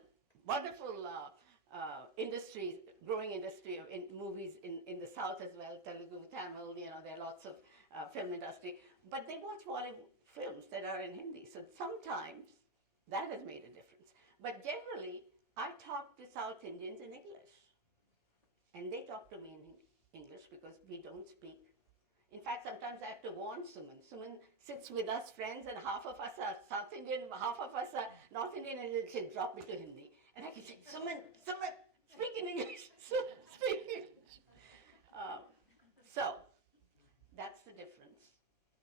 wonderful industry, growing industry of movies in the South as well, Telugu, Tamil, there are lots of film industry, but they watch Bollywood films that are in Hindi. So sometimes that has made a difference. But generally, I talk to South Indians in English. And they talk to me in English because we don't speak. In fact, sometimes I have to warn Suman. Suman sits with us friends and half of us are South Indian, half of us are North Indian, and she'll drop me to Hindi. And I can say, Suman, speak in English, speak English. So, that's the difference.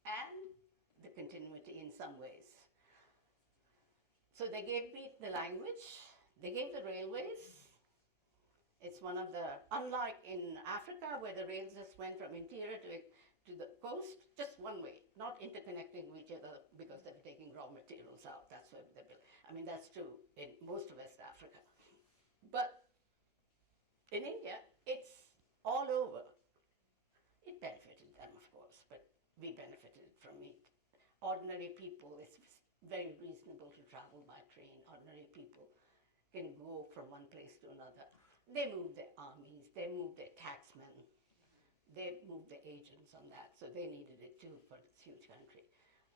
And the continuity in some ways. So they gave me the language, they gave the railways. It's one of the, unlike in Africa where the rails just went from interior to the coast, just one way, not interconnecting with each other because they're taking raw materials out. That's where they built. I mean, that's true in most of West Africa. But in India, it's all over. It benefited them, of course, but we benefited from it. Ordinary people, it's very reasonable to travel by train. Ordinary people can go from one place to another. They moved their armies, they moved their taxmen, they moved their agents on that, so they needed it too for this huge country.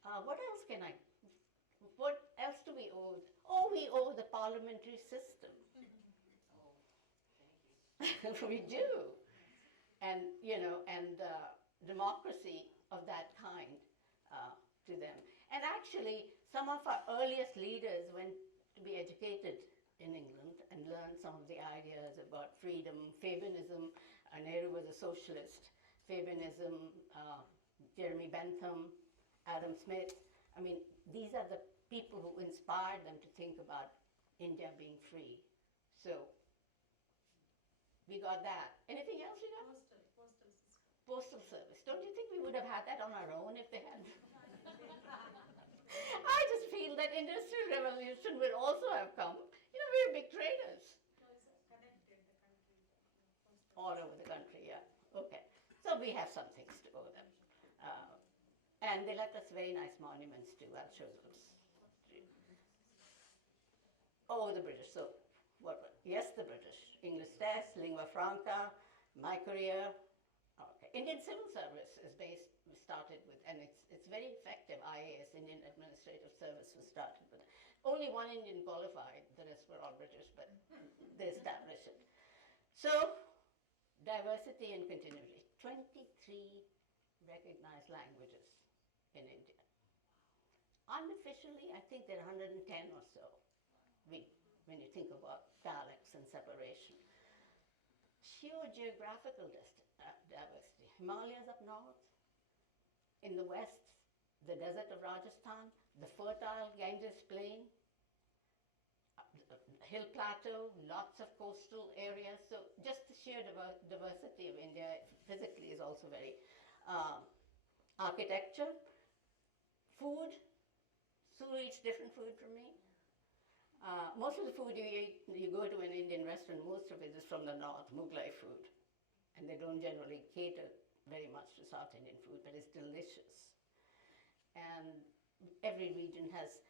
What else do we owe? Oh, we owe the parliamentary system. We do. And, democracy of that kind to them. And actually, some of our earliest leaders went to be educated in England and learned some of the ideas about freedom, Fabianism. Nehru was a socialist. Fabianism, Jeremy Bentham, Adam Smith. I mean, these are the people who inspired them to think about India being free. So, we got that. Anything else we got? Postal service. Don't you think we would have had that on our own if they had? I just feel that industrial revolution would also have come. We're big traders. All over the country, yeah. Okay. So we have some things to owe them. And they left us very nice monuments too. I'll show those. Oh, the British. So, yes, the British. English test, lingua franca, my career. Okay. Indian civil service is started with, and it's very effective. IAS, Indian Administrative Service, was started with. Only one Indian qualified, the rest were all British, but they established it. So, diversity and continuity. 23 recognized languages in India. Unofficially, I think there are 110 or so, when you think about dialects and separation. Sheer geographical diversity. Himalayas up north, in the west, the desert of Rajasthan, the fertile Ganges plain, hill plateau, lots of coastal areas. So just the sheer diversity of India physically is also very architecture, food. Sue eats different food from me. Most of the food you eat, you go to an Indian restaurant, most of it is from the north, Mughlai food. And they don't generally cater very much to South Indian food, but it's delicious. And every region has,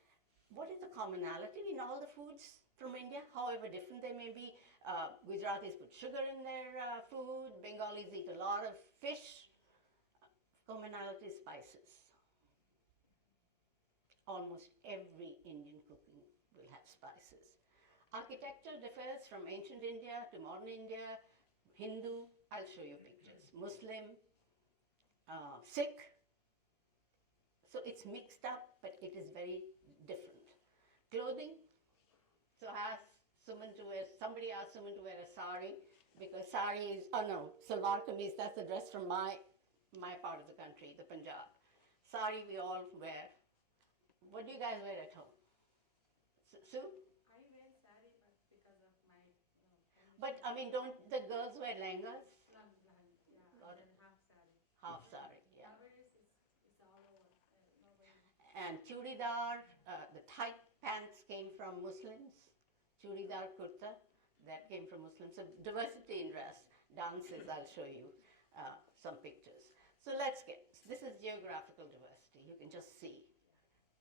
what is the commonality in all the foods from India, however different they may be? Gujaratis put sugar in their food, Bengalis eat a lot of fish. Commonality is spices. Almost every Indian cooking will have spices. Architecture differs from ancient India to modern India, Hindu, I'll show you pictures, Muslim, Sikh. So it's mixed up, but it is very different. Clothing, so somebody asked Suman to wear a sari, because sari is, salwar kameez, that's the dress from my part of the country, the Punjab. Sari we all wear. What do you guys wear at home? Sue? I wear sari, but because of my. But I mean, don't the girls wear lehengas? Yeah, Got and it. then half sari. Half sari, yeah. Nowadays it's And churidar, the tight pants came from Muslims. Churidar kurta, that came from Muslims. So diversity in dress, dances, I'll show you some pictures. So this is geographical diversity. You can just see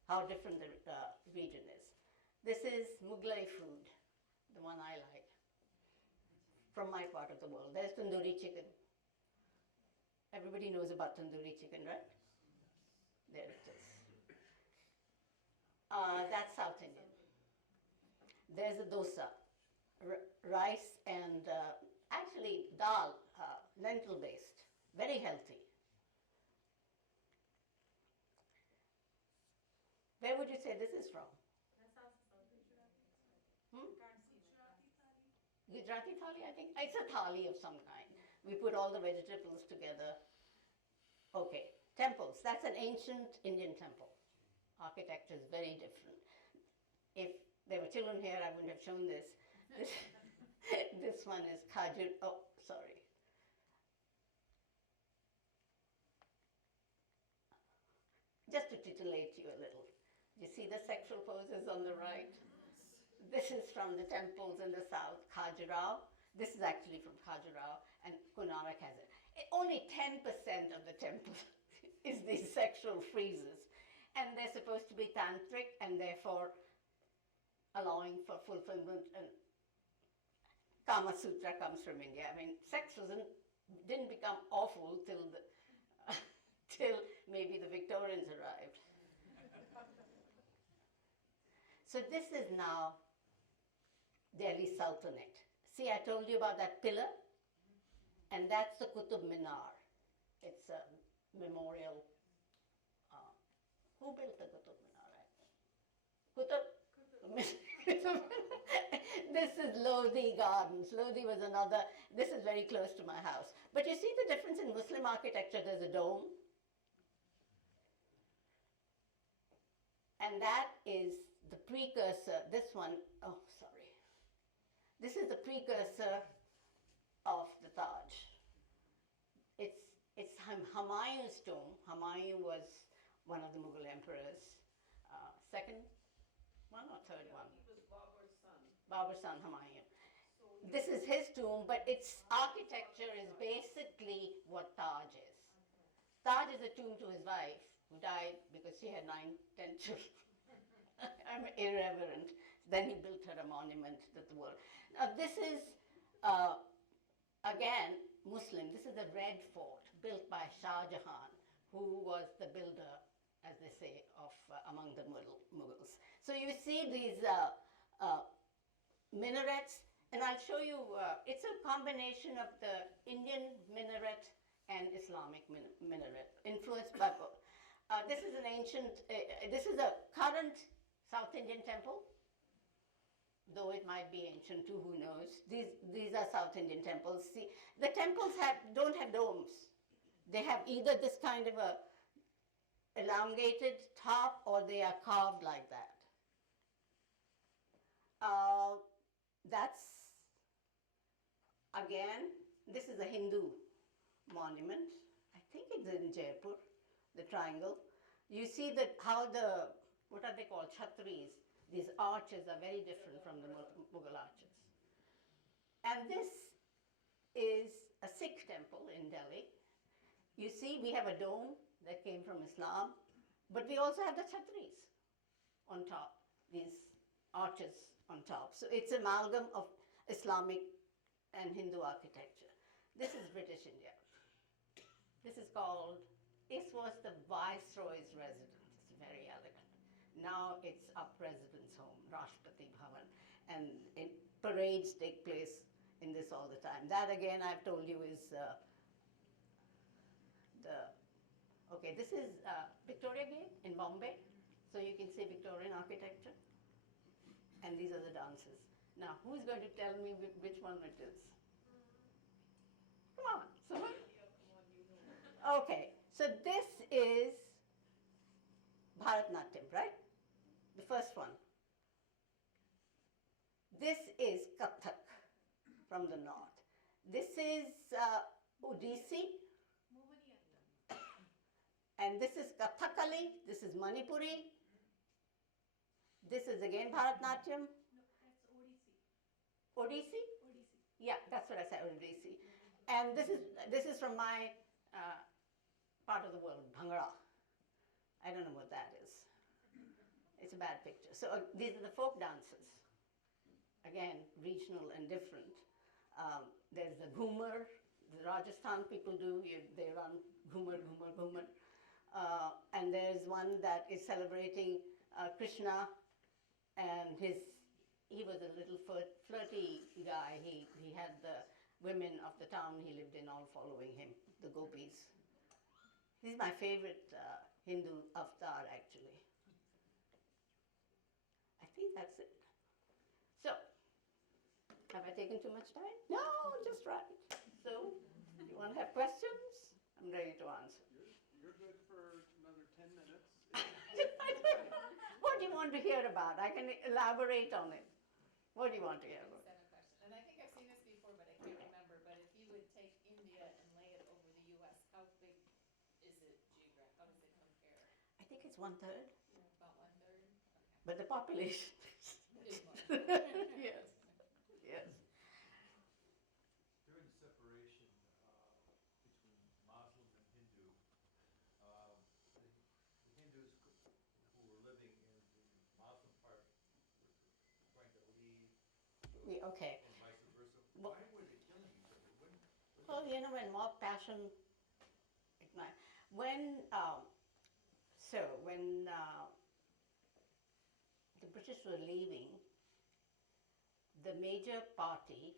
how different the region is. This is Mughlai food, the one I like, from my part of the world. There's tandoori chicken. Everybody knows about tandoori chicken, right? There it is. That's South Indian. There's a dosa, rice and actually dal, lentil based, very healthy. Where would you say this is from? Gujarati thali, I think. It's a thali of some kind. We put all the vegetables together. Okay, temples. That's an ancient Indian temple. Architecture is very different. If there were children here, I wouldn't have shown this. This one is Khajur. Oh, sorry. Just to titillate you a little. You see the sexual poses on the right? This is from the temples in the south, Khajuraho. This is actually from Khajuraho, and Konark has it. Only 10% of the temple is these sexual friezes. And they're supposed to be tantric and therefore allowing for fulfillment. And Kama Sutra comes from India. I mean, sex didn't become awful till maybe the Victorians arrived. So this is now Delhi Sultanate. See, I told you about that pillar? And that's the Qutub Minar. It's a memorial. Who built the Qutub Minar? Qutub? This is Lodi Gardens. Lodi was this is very close to my house. But you see the difference in Muslim architecture, there's a dome. And that is the precursor, this one, oh, sorry. This is the precursor of the Taj. It's Humayun's tomb. Humayun was one of the Mughal emperors, second one or third one? He was Babur's son. Babur's son, Humayun. This is his tomb, but its architecture is basically what Taj is. Taj is a tomb to his wife, who died because she had 9, 10 children. I'm irreverent. Then he built her a monument to the world. Now this is, again, Muslim. This is the Red Fort built by Shah Jahan, who was the builder, as they say, of among the Mughals. So you see these minarets, and I'll show you, it's a combination of the Indian minaret and Islamic minaret, influenced by both. This is an ancient, this is a current South Indian temple, though it might be ancient too, who knows. These are South Indian temples. See, the temples don't have domes. They have either this kind of a elongated top or they are carved like that. That's, again, this is a Hindu monument. I think it's in Jaipur, the triangle. You see that how what are they called, chhatris, these arches are very different from the Mughal arches. And this is a Sikh temple in Delhi. You see, we have a dome that came from Islam, but we also have the chhatris on top, these arches on top. So it's an amalgam of Islamic and Hindu architecture. This is British India. This was the Viceroy's residence. It's very elegant. Now it's our president's home, Rashtrapati Bhavan, and parades take place in this all the time. That again, I've told you, is this is Victoria Gate in Bombay, so you can see Victorian architecture, and these are the dances. Now, who's going to tell me which one it is? Come on, someone? Okay, so this is Bharatnatyam, right? The first one. This is Kathak from the north. This is Odissi. And this is Kathakali, this is Manipuri, this is again Bharatnatyam. No, that's Odissi. Odissi? Odissi. Yeah, that's what I said, Odissi. And this is from my part of the world, Bhangra. I don't know what that is. It's a bad picture. So these are the folk dances. Again, regional and different. There's the Ghumar, the Rajasthan people do, they run Ghumar, Ghumar, Ghumar. And there's one that is celebrating Krishna, and he was a little flirty guy. He had the women of the town he lived in all following him, the gopis. This is my favorite Hindu avatar, actually. I think that's it. So, have I taken too much time? No, just right. So, you want to have questions? I'm ready to answer. You're good for another 10 minutes. What do you want to hear about? I can elaborate on it. What do you want to hear about? Seven question. And I think I've seen this before, but I can't remember. But if you would take India and lay it over the U.S., how big is it geographically? How does it compare? I think it's 1/3, About 1/3? Okay. but the population. Is more. Yes, yes. During the separation between Muslim and Hindu, the Hindus who were living in the Muslim part were trying to leave Okay. and vice versa. Well- Why were they killing each other? Well, when mob passion ignites, when the British were leaving, the major party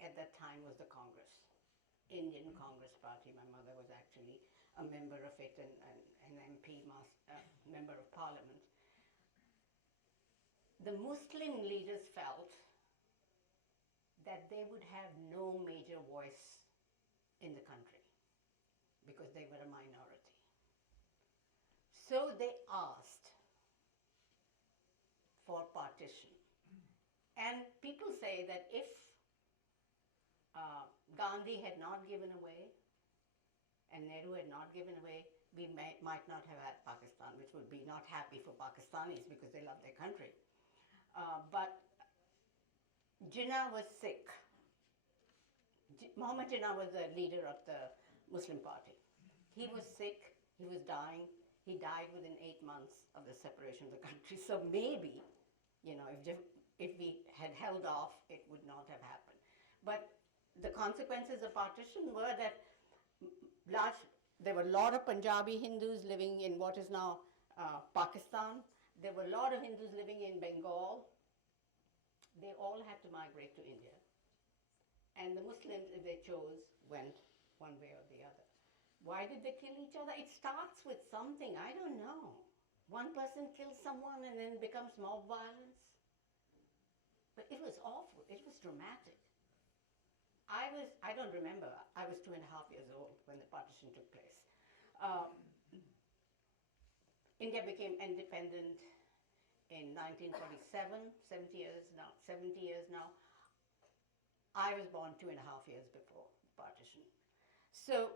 at that time was the Congress, Indian Congress Party. My mother was actually a member of it and an MP, member of Parliament. The Muslim leaders felt that they would have no major voice in the country because they were a minority. So they asked for partition. And people say that if Gandhi had not given away and Nehru had not given away, we might not have had Pakistan, which would be not happy for Pakistanis because they love their country. But Jinnah was sick. Muhammad Jinnah was the leader of the Muslim party. He was sick, he was dying. He died within 8 months of the separation of the country. So maybe, if we had held off, it would not have happened. But the consequences of partition were that there were a lot of Punjabi Hindus living in what is now Pakistan. There were a lot of Hindus living in Bengal. They all had to migrate to India. And the Muslims, if they chose, went one way or the other. Why did they kill each other? It starts with something, I don't know. One person kills someone and then becomes mob violence. But it was awful, it was dramatic. I don't remember, I was 2.5 years old when the partition took place. India became independent in 1947, 70 years now. I was born 2.5 years before the partition. So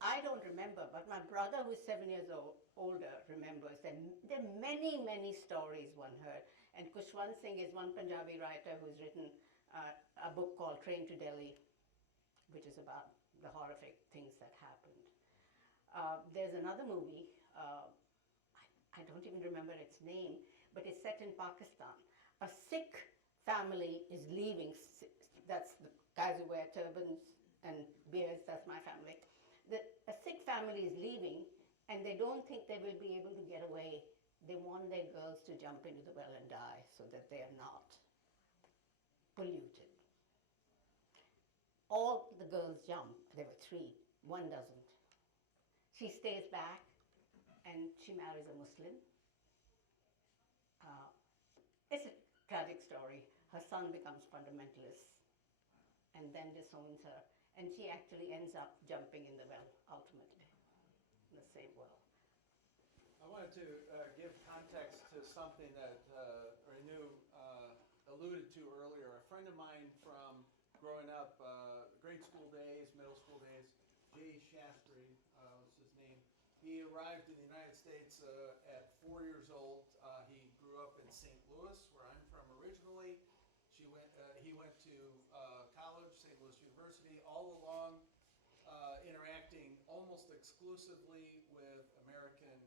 I don't remember, but my brother, who's 7 years older, remembers. There are many, many stories one heard. And Kushwant Singh is one Punjabi writer who's written a book called Train to Delhi, which is about the horrific things that happened. There's another movie, I don't even remember its name, but it's set in Pakistan. A Sikh family is leaving, that's the guys who wear turbans and beards, that's my family. A Sikh family is leaving and they don't think they will be able to get away. They want their girls to jump into the well and die so that they are not polluted. All the girls jump, there were 3, one doesn't. She stays back and she marries a Muslim. It's a tragic story. Her son becomes fundamentalist and then disowns her. And she actually ends up jumping in the well, ultimately, in the same well. I wanted to give context to something that Renu alluded to earlier. A friend of mine from growing up, grade school days, middle school days, Jay Shastri, He arrived in the United States at 4 years old. He grew up in St. Louis, where I'm from originally. He went to college, St. Louis University, all along interacting almost exclusively with American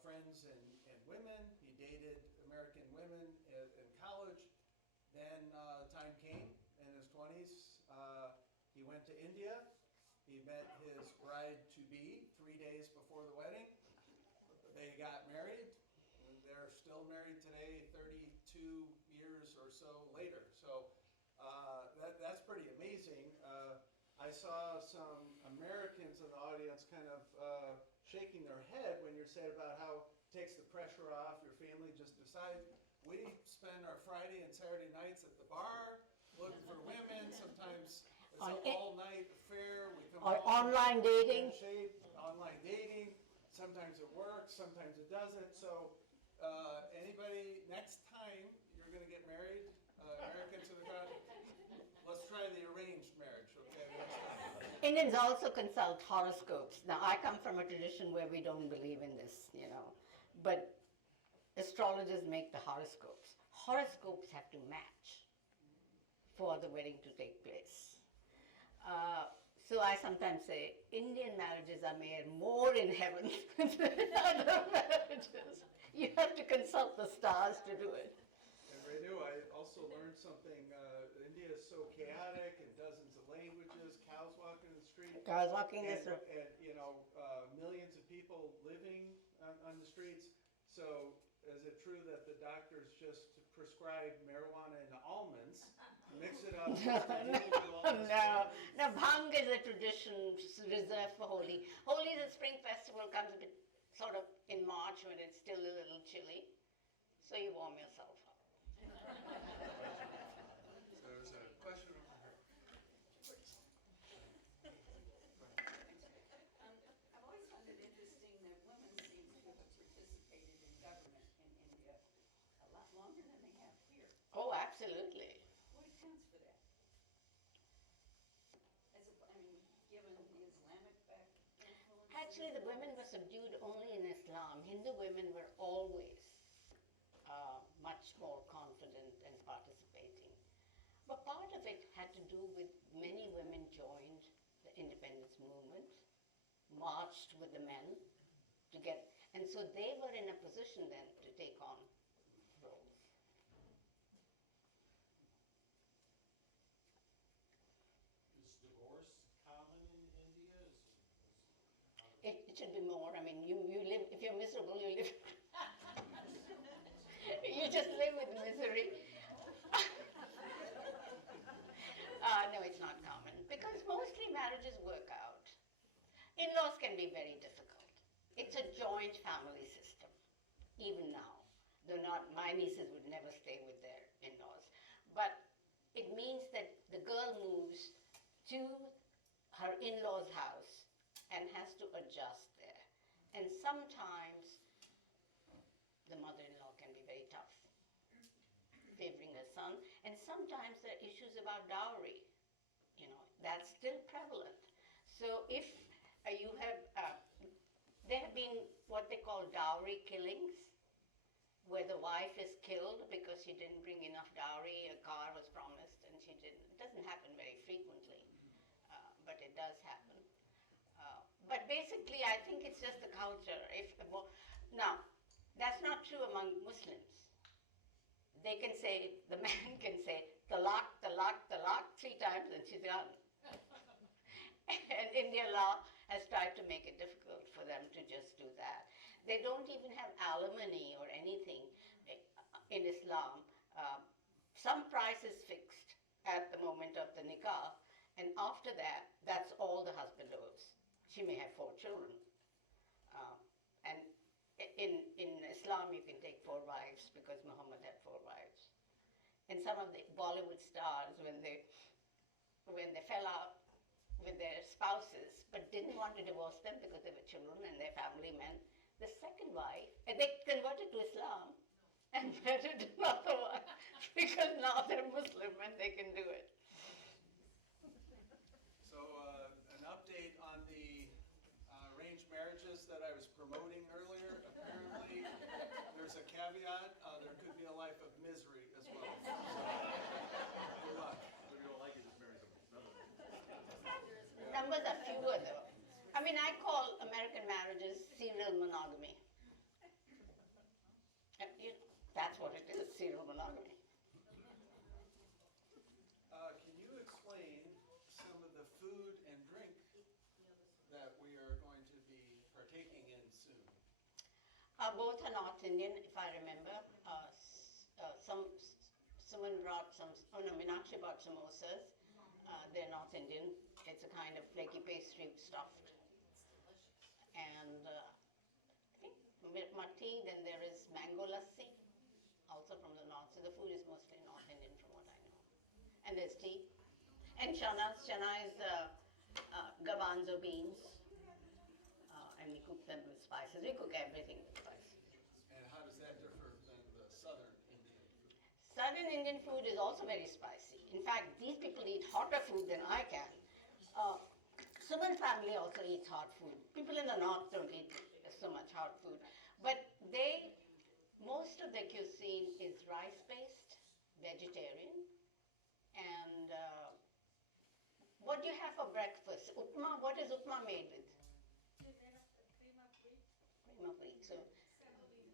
friends and women. He dated American women in college. Then time came in his 20s. He went to India. He met his bride-to-be 3 days before the wedding. They got married. They're still married today, 32 years or so later. So that's pretty amazing. I saw some Americans in the audience kind of shaking their head when you're saying about how it takes the pressure off. Your family just decides. We spend our Friday and Saturday nights at the bar looking for women. Sometimes it's an all-night affair. We come Or home, online dating. shape, online dating. Sometimes it works, sometimes it doesn't. So anybody, next time you're going to get married, Americans in the crowd, let's try the arranged marriage, okay? Indians also consult horoscopes. Now, I come from a tradition where we don't believe in this, but astrologers make the horoscopes. Horoscopes have to match for the wedding to take place. So I sometimes say Indian marriages are made more in heaven than other marriages. You have to consult the stars to do it. And Renu, I also learned something. India is so chaotic in dozens of languages, cows walking in the street. Cows walking and, the street. And, millions of people living on the streets. So is it true that the doctors just prescribe marijuana into almonds, mix it up? No, bhang is a tradition reserved for Holi. Holi, the spring festival, comes a bit sort of in March when it's still a little chilly. So you warm yourself up. So there's a question over here. I've always found it interesting that women seem to have participated in government in India a lot longer than they have here. Oh, absolutely. What accounts for that? Given the Islamic influence? Actually, the women were subdued only in Islam. Hindu women were always much more confident and participating. But part of it had to do with many women joined the independence movement, marched with the men to get, and so they were in a position then to take on roles. Is divorce common in India? It should be more. I mean, you live, if you're miserable, you live. You just live with misery. No, it's not common because mostly marriages work out. In-laws can be very difficult. It's a joint family system, even now. Though not, my nieces would never stay with their in-laws. But it means that the girl moves to her in-law's house and has to adjust there. And sometimes the mother-in-law can be very tough, favoring her son. And sometimes there are issues about dowry. That's still prevalent. So if you have, there have been what they call dowry killings, where the wife is killed because she didn't bring enough dowry, a car was promised and she didn't. It doesn't happen very frequently, but it does happen. But basically, I think it's just the culture. Now, that's not true among Muslims. They can say, the man can say, talaq, talaq, talaq 3 times and she's gone. And Indian law has tried to make it difficult for them to just do that. They don't even have alimony or anything in Islam. Some price is fixed at the moment of the nikah, and after that, that's all the husband owes. She may have 4 children. And in Islam, you can take 4 wives because Muhammad had 4 wives. And some of the Bollywood stars, when they fell out with their spouses, but didn't want to divorce them because they were children and their family men, the second wife, and they converted to Islam and married another one because now they're Muslim and they can do it. So an update on the arranged marriages that I was promoting earlier, apparently there's a caveat, there could be a life of misery as well. So, good luck. If you don't like it, just marry someone. Numbers are fewer though. I mean, I call American marriages serial monogamy. That's what it is, serial monogamy. Can you explain some of the food and drink that we are going to be partaking in soon? Both are North Indian, if I remember. Someone brought some, oh no, Meenakshi brought samosas. They're North Indian. It's a kind of flaky pastry stuffed. And I think matti, then there is mango lassi, also from the north. So the food is mostly North Indian from what I know. And there's tea. And chana. Chana is garbanzo beans. And we cook them with spices. We cook everything with spices. And how does that differ than the southern Indian food? Southern Indian food is also very spicy. In fact, these people eat hotter food than I can. Suman family also eats hot food. People in the north don't eat so much hot food. But most of their cuisine is rice-based, vegetarian. And what do you have for breakfast? Upma, what is upma made with? They made of cream of wheat, Cream of wheat. So semolina.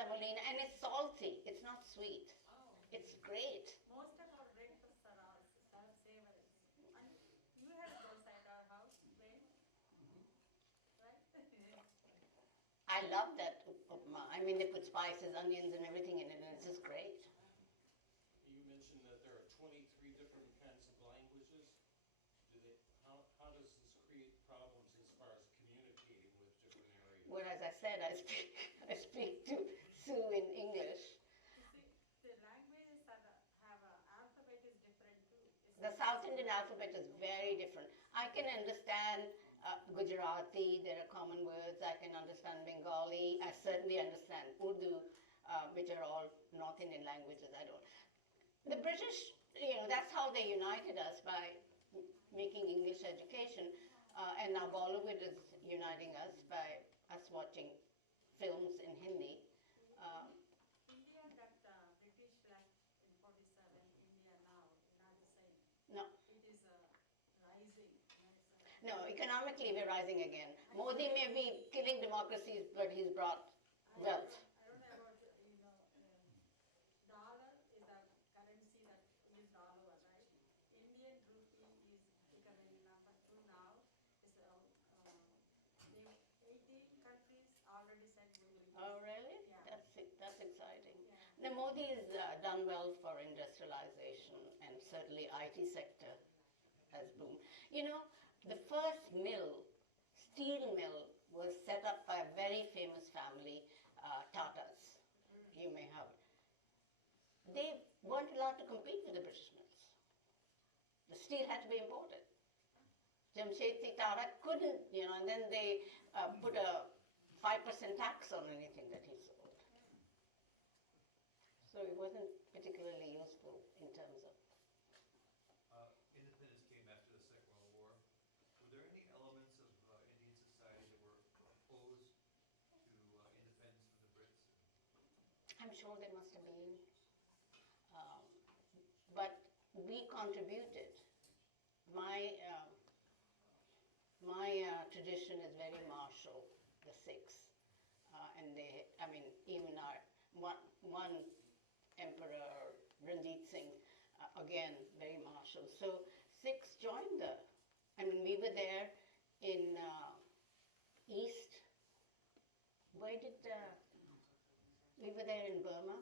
semolina, and it's salty. It's not sweet. Oh. It's great. Most of our breakfasts are all savory. And you have those at our house, right? Right? I love that upma. I mean, they put spices, onions, and everything in it, and it's just great. You mentioned that there are 23 different kinds of languages. How does this create problems as far as communicating with different areas? Well, as I said, I speak to Sue in English. You see, the languages have alphabet is different too. The South Indian alphabet is very different. I can understand Gujarati, there are common words. I can understand Bengali. I certainly understand Urdu, which are all North Indian languages. I don't. The British, that's how they united us by making English education. And now Bollywood is uniting us by us watching films in Hindi. India, that British left in 47, India now, not the same. No, It is rising. no, economically we're rising again. Modi may be killing democracies, but he's brought wealth. I don't know about, dollar is a currency that is all over, right? Indian rupee is becoming number 2 now. It's, 18 countries already said we will. Oh, really? Yeah. That's exciting. Yeah. Now, Modi has done well for industrialization, and certainly IT sector has boomed. The first steel mill, was set up by a very famous family, Tatas. You may have. They weren't allowed to compete with the British mills. The steel had to be imported. Jamshedji Tata couldn't, and then they put a 5% tax on anything that he sold. So it wasn't particularly useful in terms of. Independence came after the Second World War. Were there any elements of Indian society that were opposed to independence from the Brits? I'm sure there must have been. But we contributed. My tradition is very martial, the Sikhs. And even our one emperor, Ranjit Singh, again, very martial. So Sikhs joined we were there in East. We were there in Burma,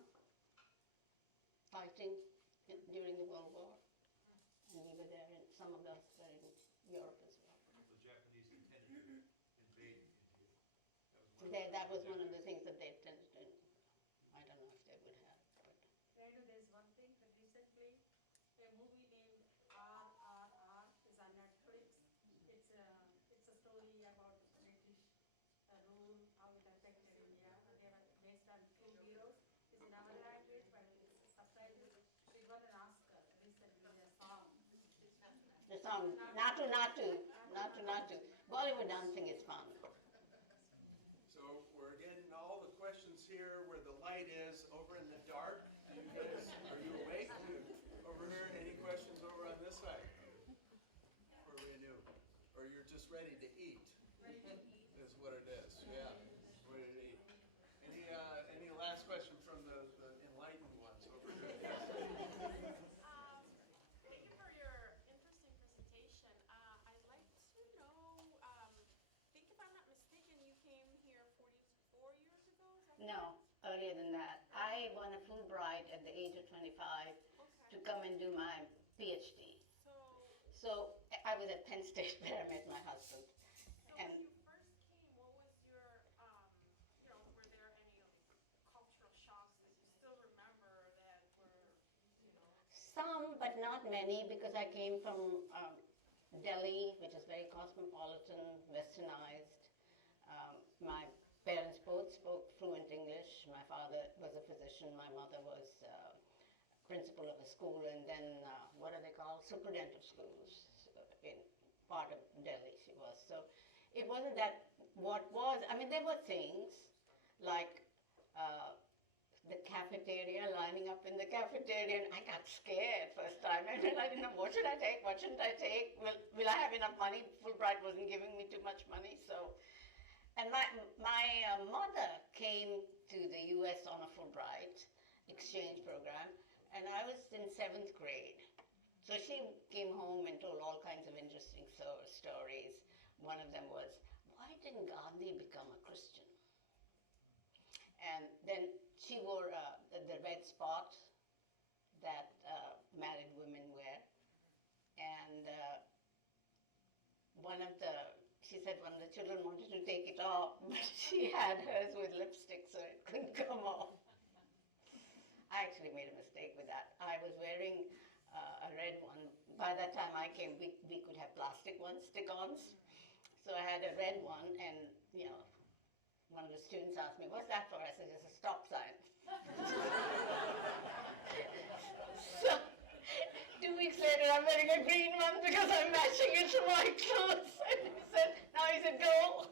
fighting during the World War. And we were there, and some of us were in Europe as well. The Japanese intended to invade India. That was one of the things that they intended to. I don't know if they would have. Renu, there's one thing that recently a movie named RRR is on Netflix. It's a story about British rule, how it affected India. They were based on 2 heroes. It's in our language, but it's subtitled. It won an Oscar recently, a song. The song Natu Natu, Natu Natu. Bollywood dancing is fun. So we're getting all the questions here where the light is over in the dark. You guys, are you awake? Over here, any questions over on this side? For Renu? Or you're just ready to eat? Ready to eat. Is what it is, yeah. Ready to eat. Any last question from the enlightened ones over here? Yes. Thank you for your interesting presentation. I'd like to know, think if I'm not mistaken, you came here 44 years ago? Is that No, correct? earlier than that. I won a Fulbright at the age of 25 to Okay. come and do my PhD. So, So I was at Penn State where I met my husband. And when you first came, what was your, were there any cultural shocks that you still remember that were, some, but not many, because I came from Delhi, which is very cosmopolitan, westernized. My parents both spoke fluent English. My father was a physician. My mother was principal of a school, and then what are they called? Superintendent of schools in part of Delhi she was. So it wasn't that what was, I mean, there were things like the cafeteria, lining up in the cafeteria, and I got scared first time. I mean, I didn't know, what should I take, what shouldn't I take? Will I have enough money? Fulbright wasn't giving me too much money, so. And my mother came to the US on a Fulbright exchange program, and I was in 7th grade. So she came home and told all kinds of interesting stories. One of them was, why didn't Gandhi become a Christian? And then she wore the red spot that married women wear. And she said one of the children wanted to take it off, but she had hers with lipstick, so it couldn't come off. I actually made a mistake with that. I was wearing a red one. By that time I came, we could have plastic ones, stick-ons. So I had a red one, and one of the students asked me, what's that for? I said, it's a stop sign. So 2 weeks later, I'm wearing a green one because I'm matching it to my clothes. And he said, now he said, go.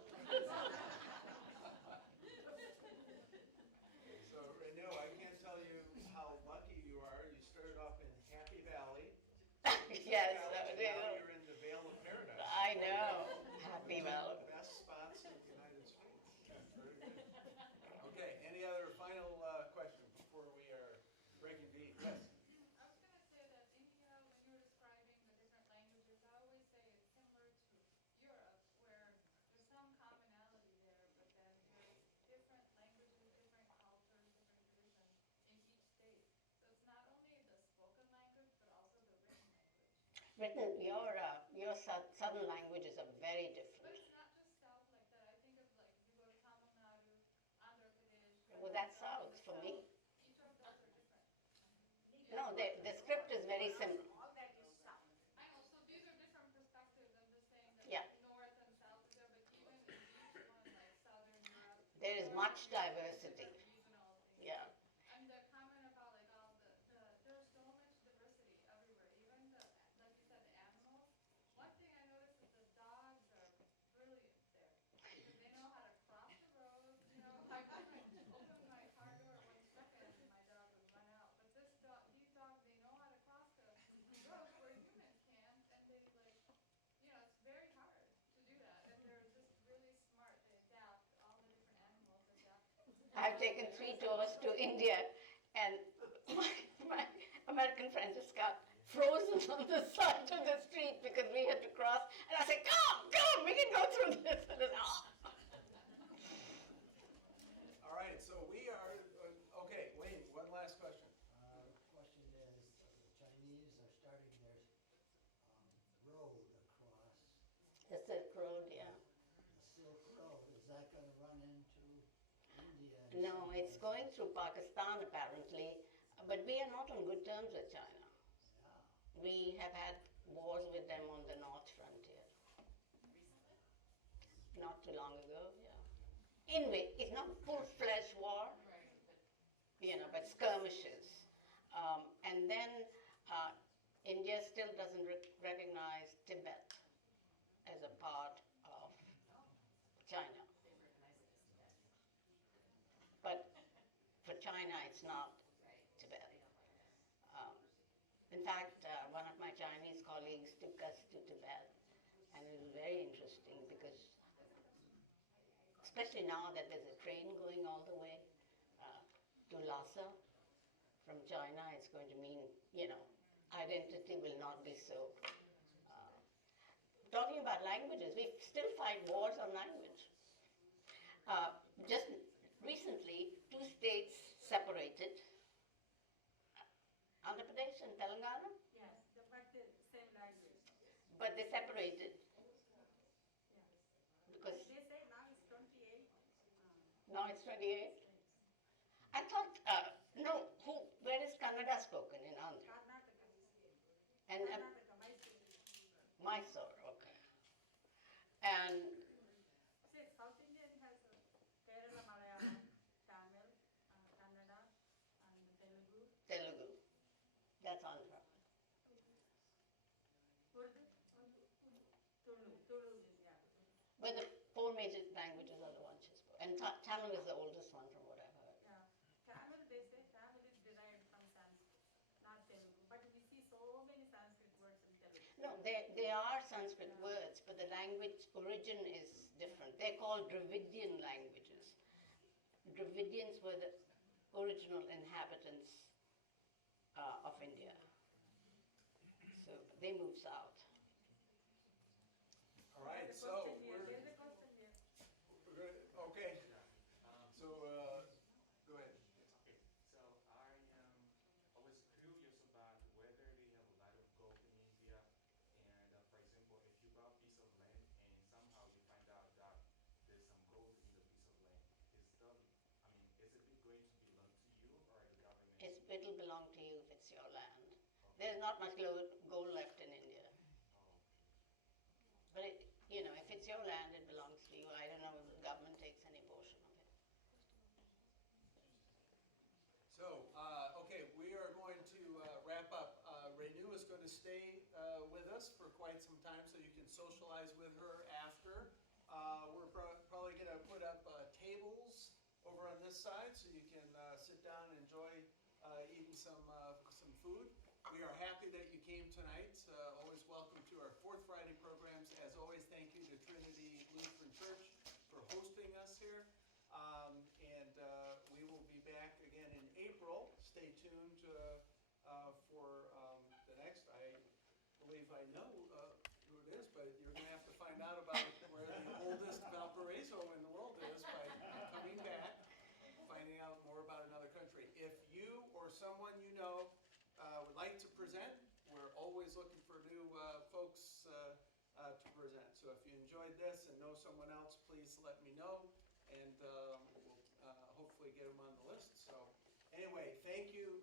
So Renu, I can't tell you how lucky you are. You started off in Happy Valley. Yes, Now you're in the Vale of Paradise. I know. Happy Valley. Best spots in the United States. Very good. Okay, any other final questions before we are breaking the eat? Yes. I was going to say that India, when you were describing the different languages, I always say it's similar to Europe, where there's some commonality there, but then there's different languages, different cultures, different traditions in each state. So it's not only the spoken language, but also the written language. Written, your southern languages are very different. But it's not just south like that. I think of like if you go to Tamil Nadu, Andhra Pradesh. Well, that's south in the for me. Each of those are different. No, the script is very similar. All that is south. I know, so these are different perspectives. I'm just saying that Yeah. north and south is there, but even in each one, like southern Europe, There is much diversity. different regional things. Yeah. And the comment about like all there's so much diversity everywhere. Even like you said, the animals. One thing I noticed is the dogs are brilliant there because they know how to cross the road. Like I might open my car door 1 second and my dog would run out. But these dogs, they know how to cross the road where humans can't, and they like, it's very hard to do that. And they're just really smart. They adapt. All the different animals adapt. I've taken 3 tours to India, and my American friend just got frozen on the side of the street because we had to cross. And I said, come, we can go through this. And then, All right, so we are, okay, Wayne, one last question. Question is, the Chinese are starting their road across The Silk Road, yeah. the Silk Road. Is that going to run into India? No, it's going through Pakistan apparently, but we are not on good terms with China. Yeah. We have had wars with them on the north frontier. Not too long ago, yeah. It's not full-fledged war, but skirmishes. And then India still doesn't recognize Tibet as a part of fact, one of my Chinese colleagues took us to Tibet, and it was very interesting because, especially now that there's a train going all the way to Lhasa from China, it's going to mean, identity will not be so. Talking about languages, we still fight wars on language. Just recently, two states separated, Andhra Pradesh and Telangana, Yes, but the same language. but they separated Yeah. because They say now it's 28. now it's 28. I thought, no, where is Kannada spoken in Andhra? Karnataka. And Karnataka, Mysore. Mysore, okay. And See, South Indian has Kerala, Malayalam, Tamil, Kannada, and Telugu. Telugu, that's Andhra. Urdu? Tulu, yeah. But the four major languages are the ones she spoke. And Tamil is the oldest one from what I've heard. Yeah. Tamil, they say Tamil is derived from Sanskrit, not Telugu. But we see so many Sanskrit words in Telugu. No, they are Sanskrit words, but the language origin is different. They're called Dravidian languages. Dravidians were the original inhabitants of India. So they moved south. All right, There's a so question here. we're There's a question here. good. Okay, so go ahead. Okay, so I was curious about whether they have a lot of gold in India, and for example, if you bought a piece of land and somehow you find out that there's some gold in the piece of land, is it going to belong to you or the government? It'll belong to you if it's your land. There's not much gold left in India. But if it's your land, it belongs to you. I don't know if the government takes any portion of it. So, okay, we are going to wrap up. Renu is going to stay with us for quite some time so you can socialize with her after. We're probably going to put up tables over on this side so you can sit down and enjoy eating some food. We are happy that you came tonight. Always welcome to our Fourth Friday programs. As always, thank you to Trinity Lutheran Church for hosting us here. And we will be back again in April. Stay tuned for the next. I believe I know who it is, but you're going to have to find out about where the oldest Valparaiso in the world is by coming back, finding out more about another country. If you or someone you know would like to present, we're always looking for new folks to present. So if you enjoyed this and know someone else, please let me know, and we'll hopefully get them on the list. So anyway, thank you,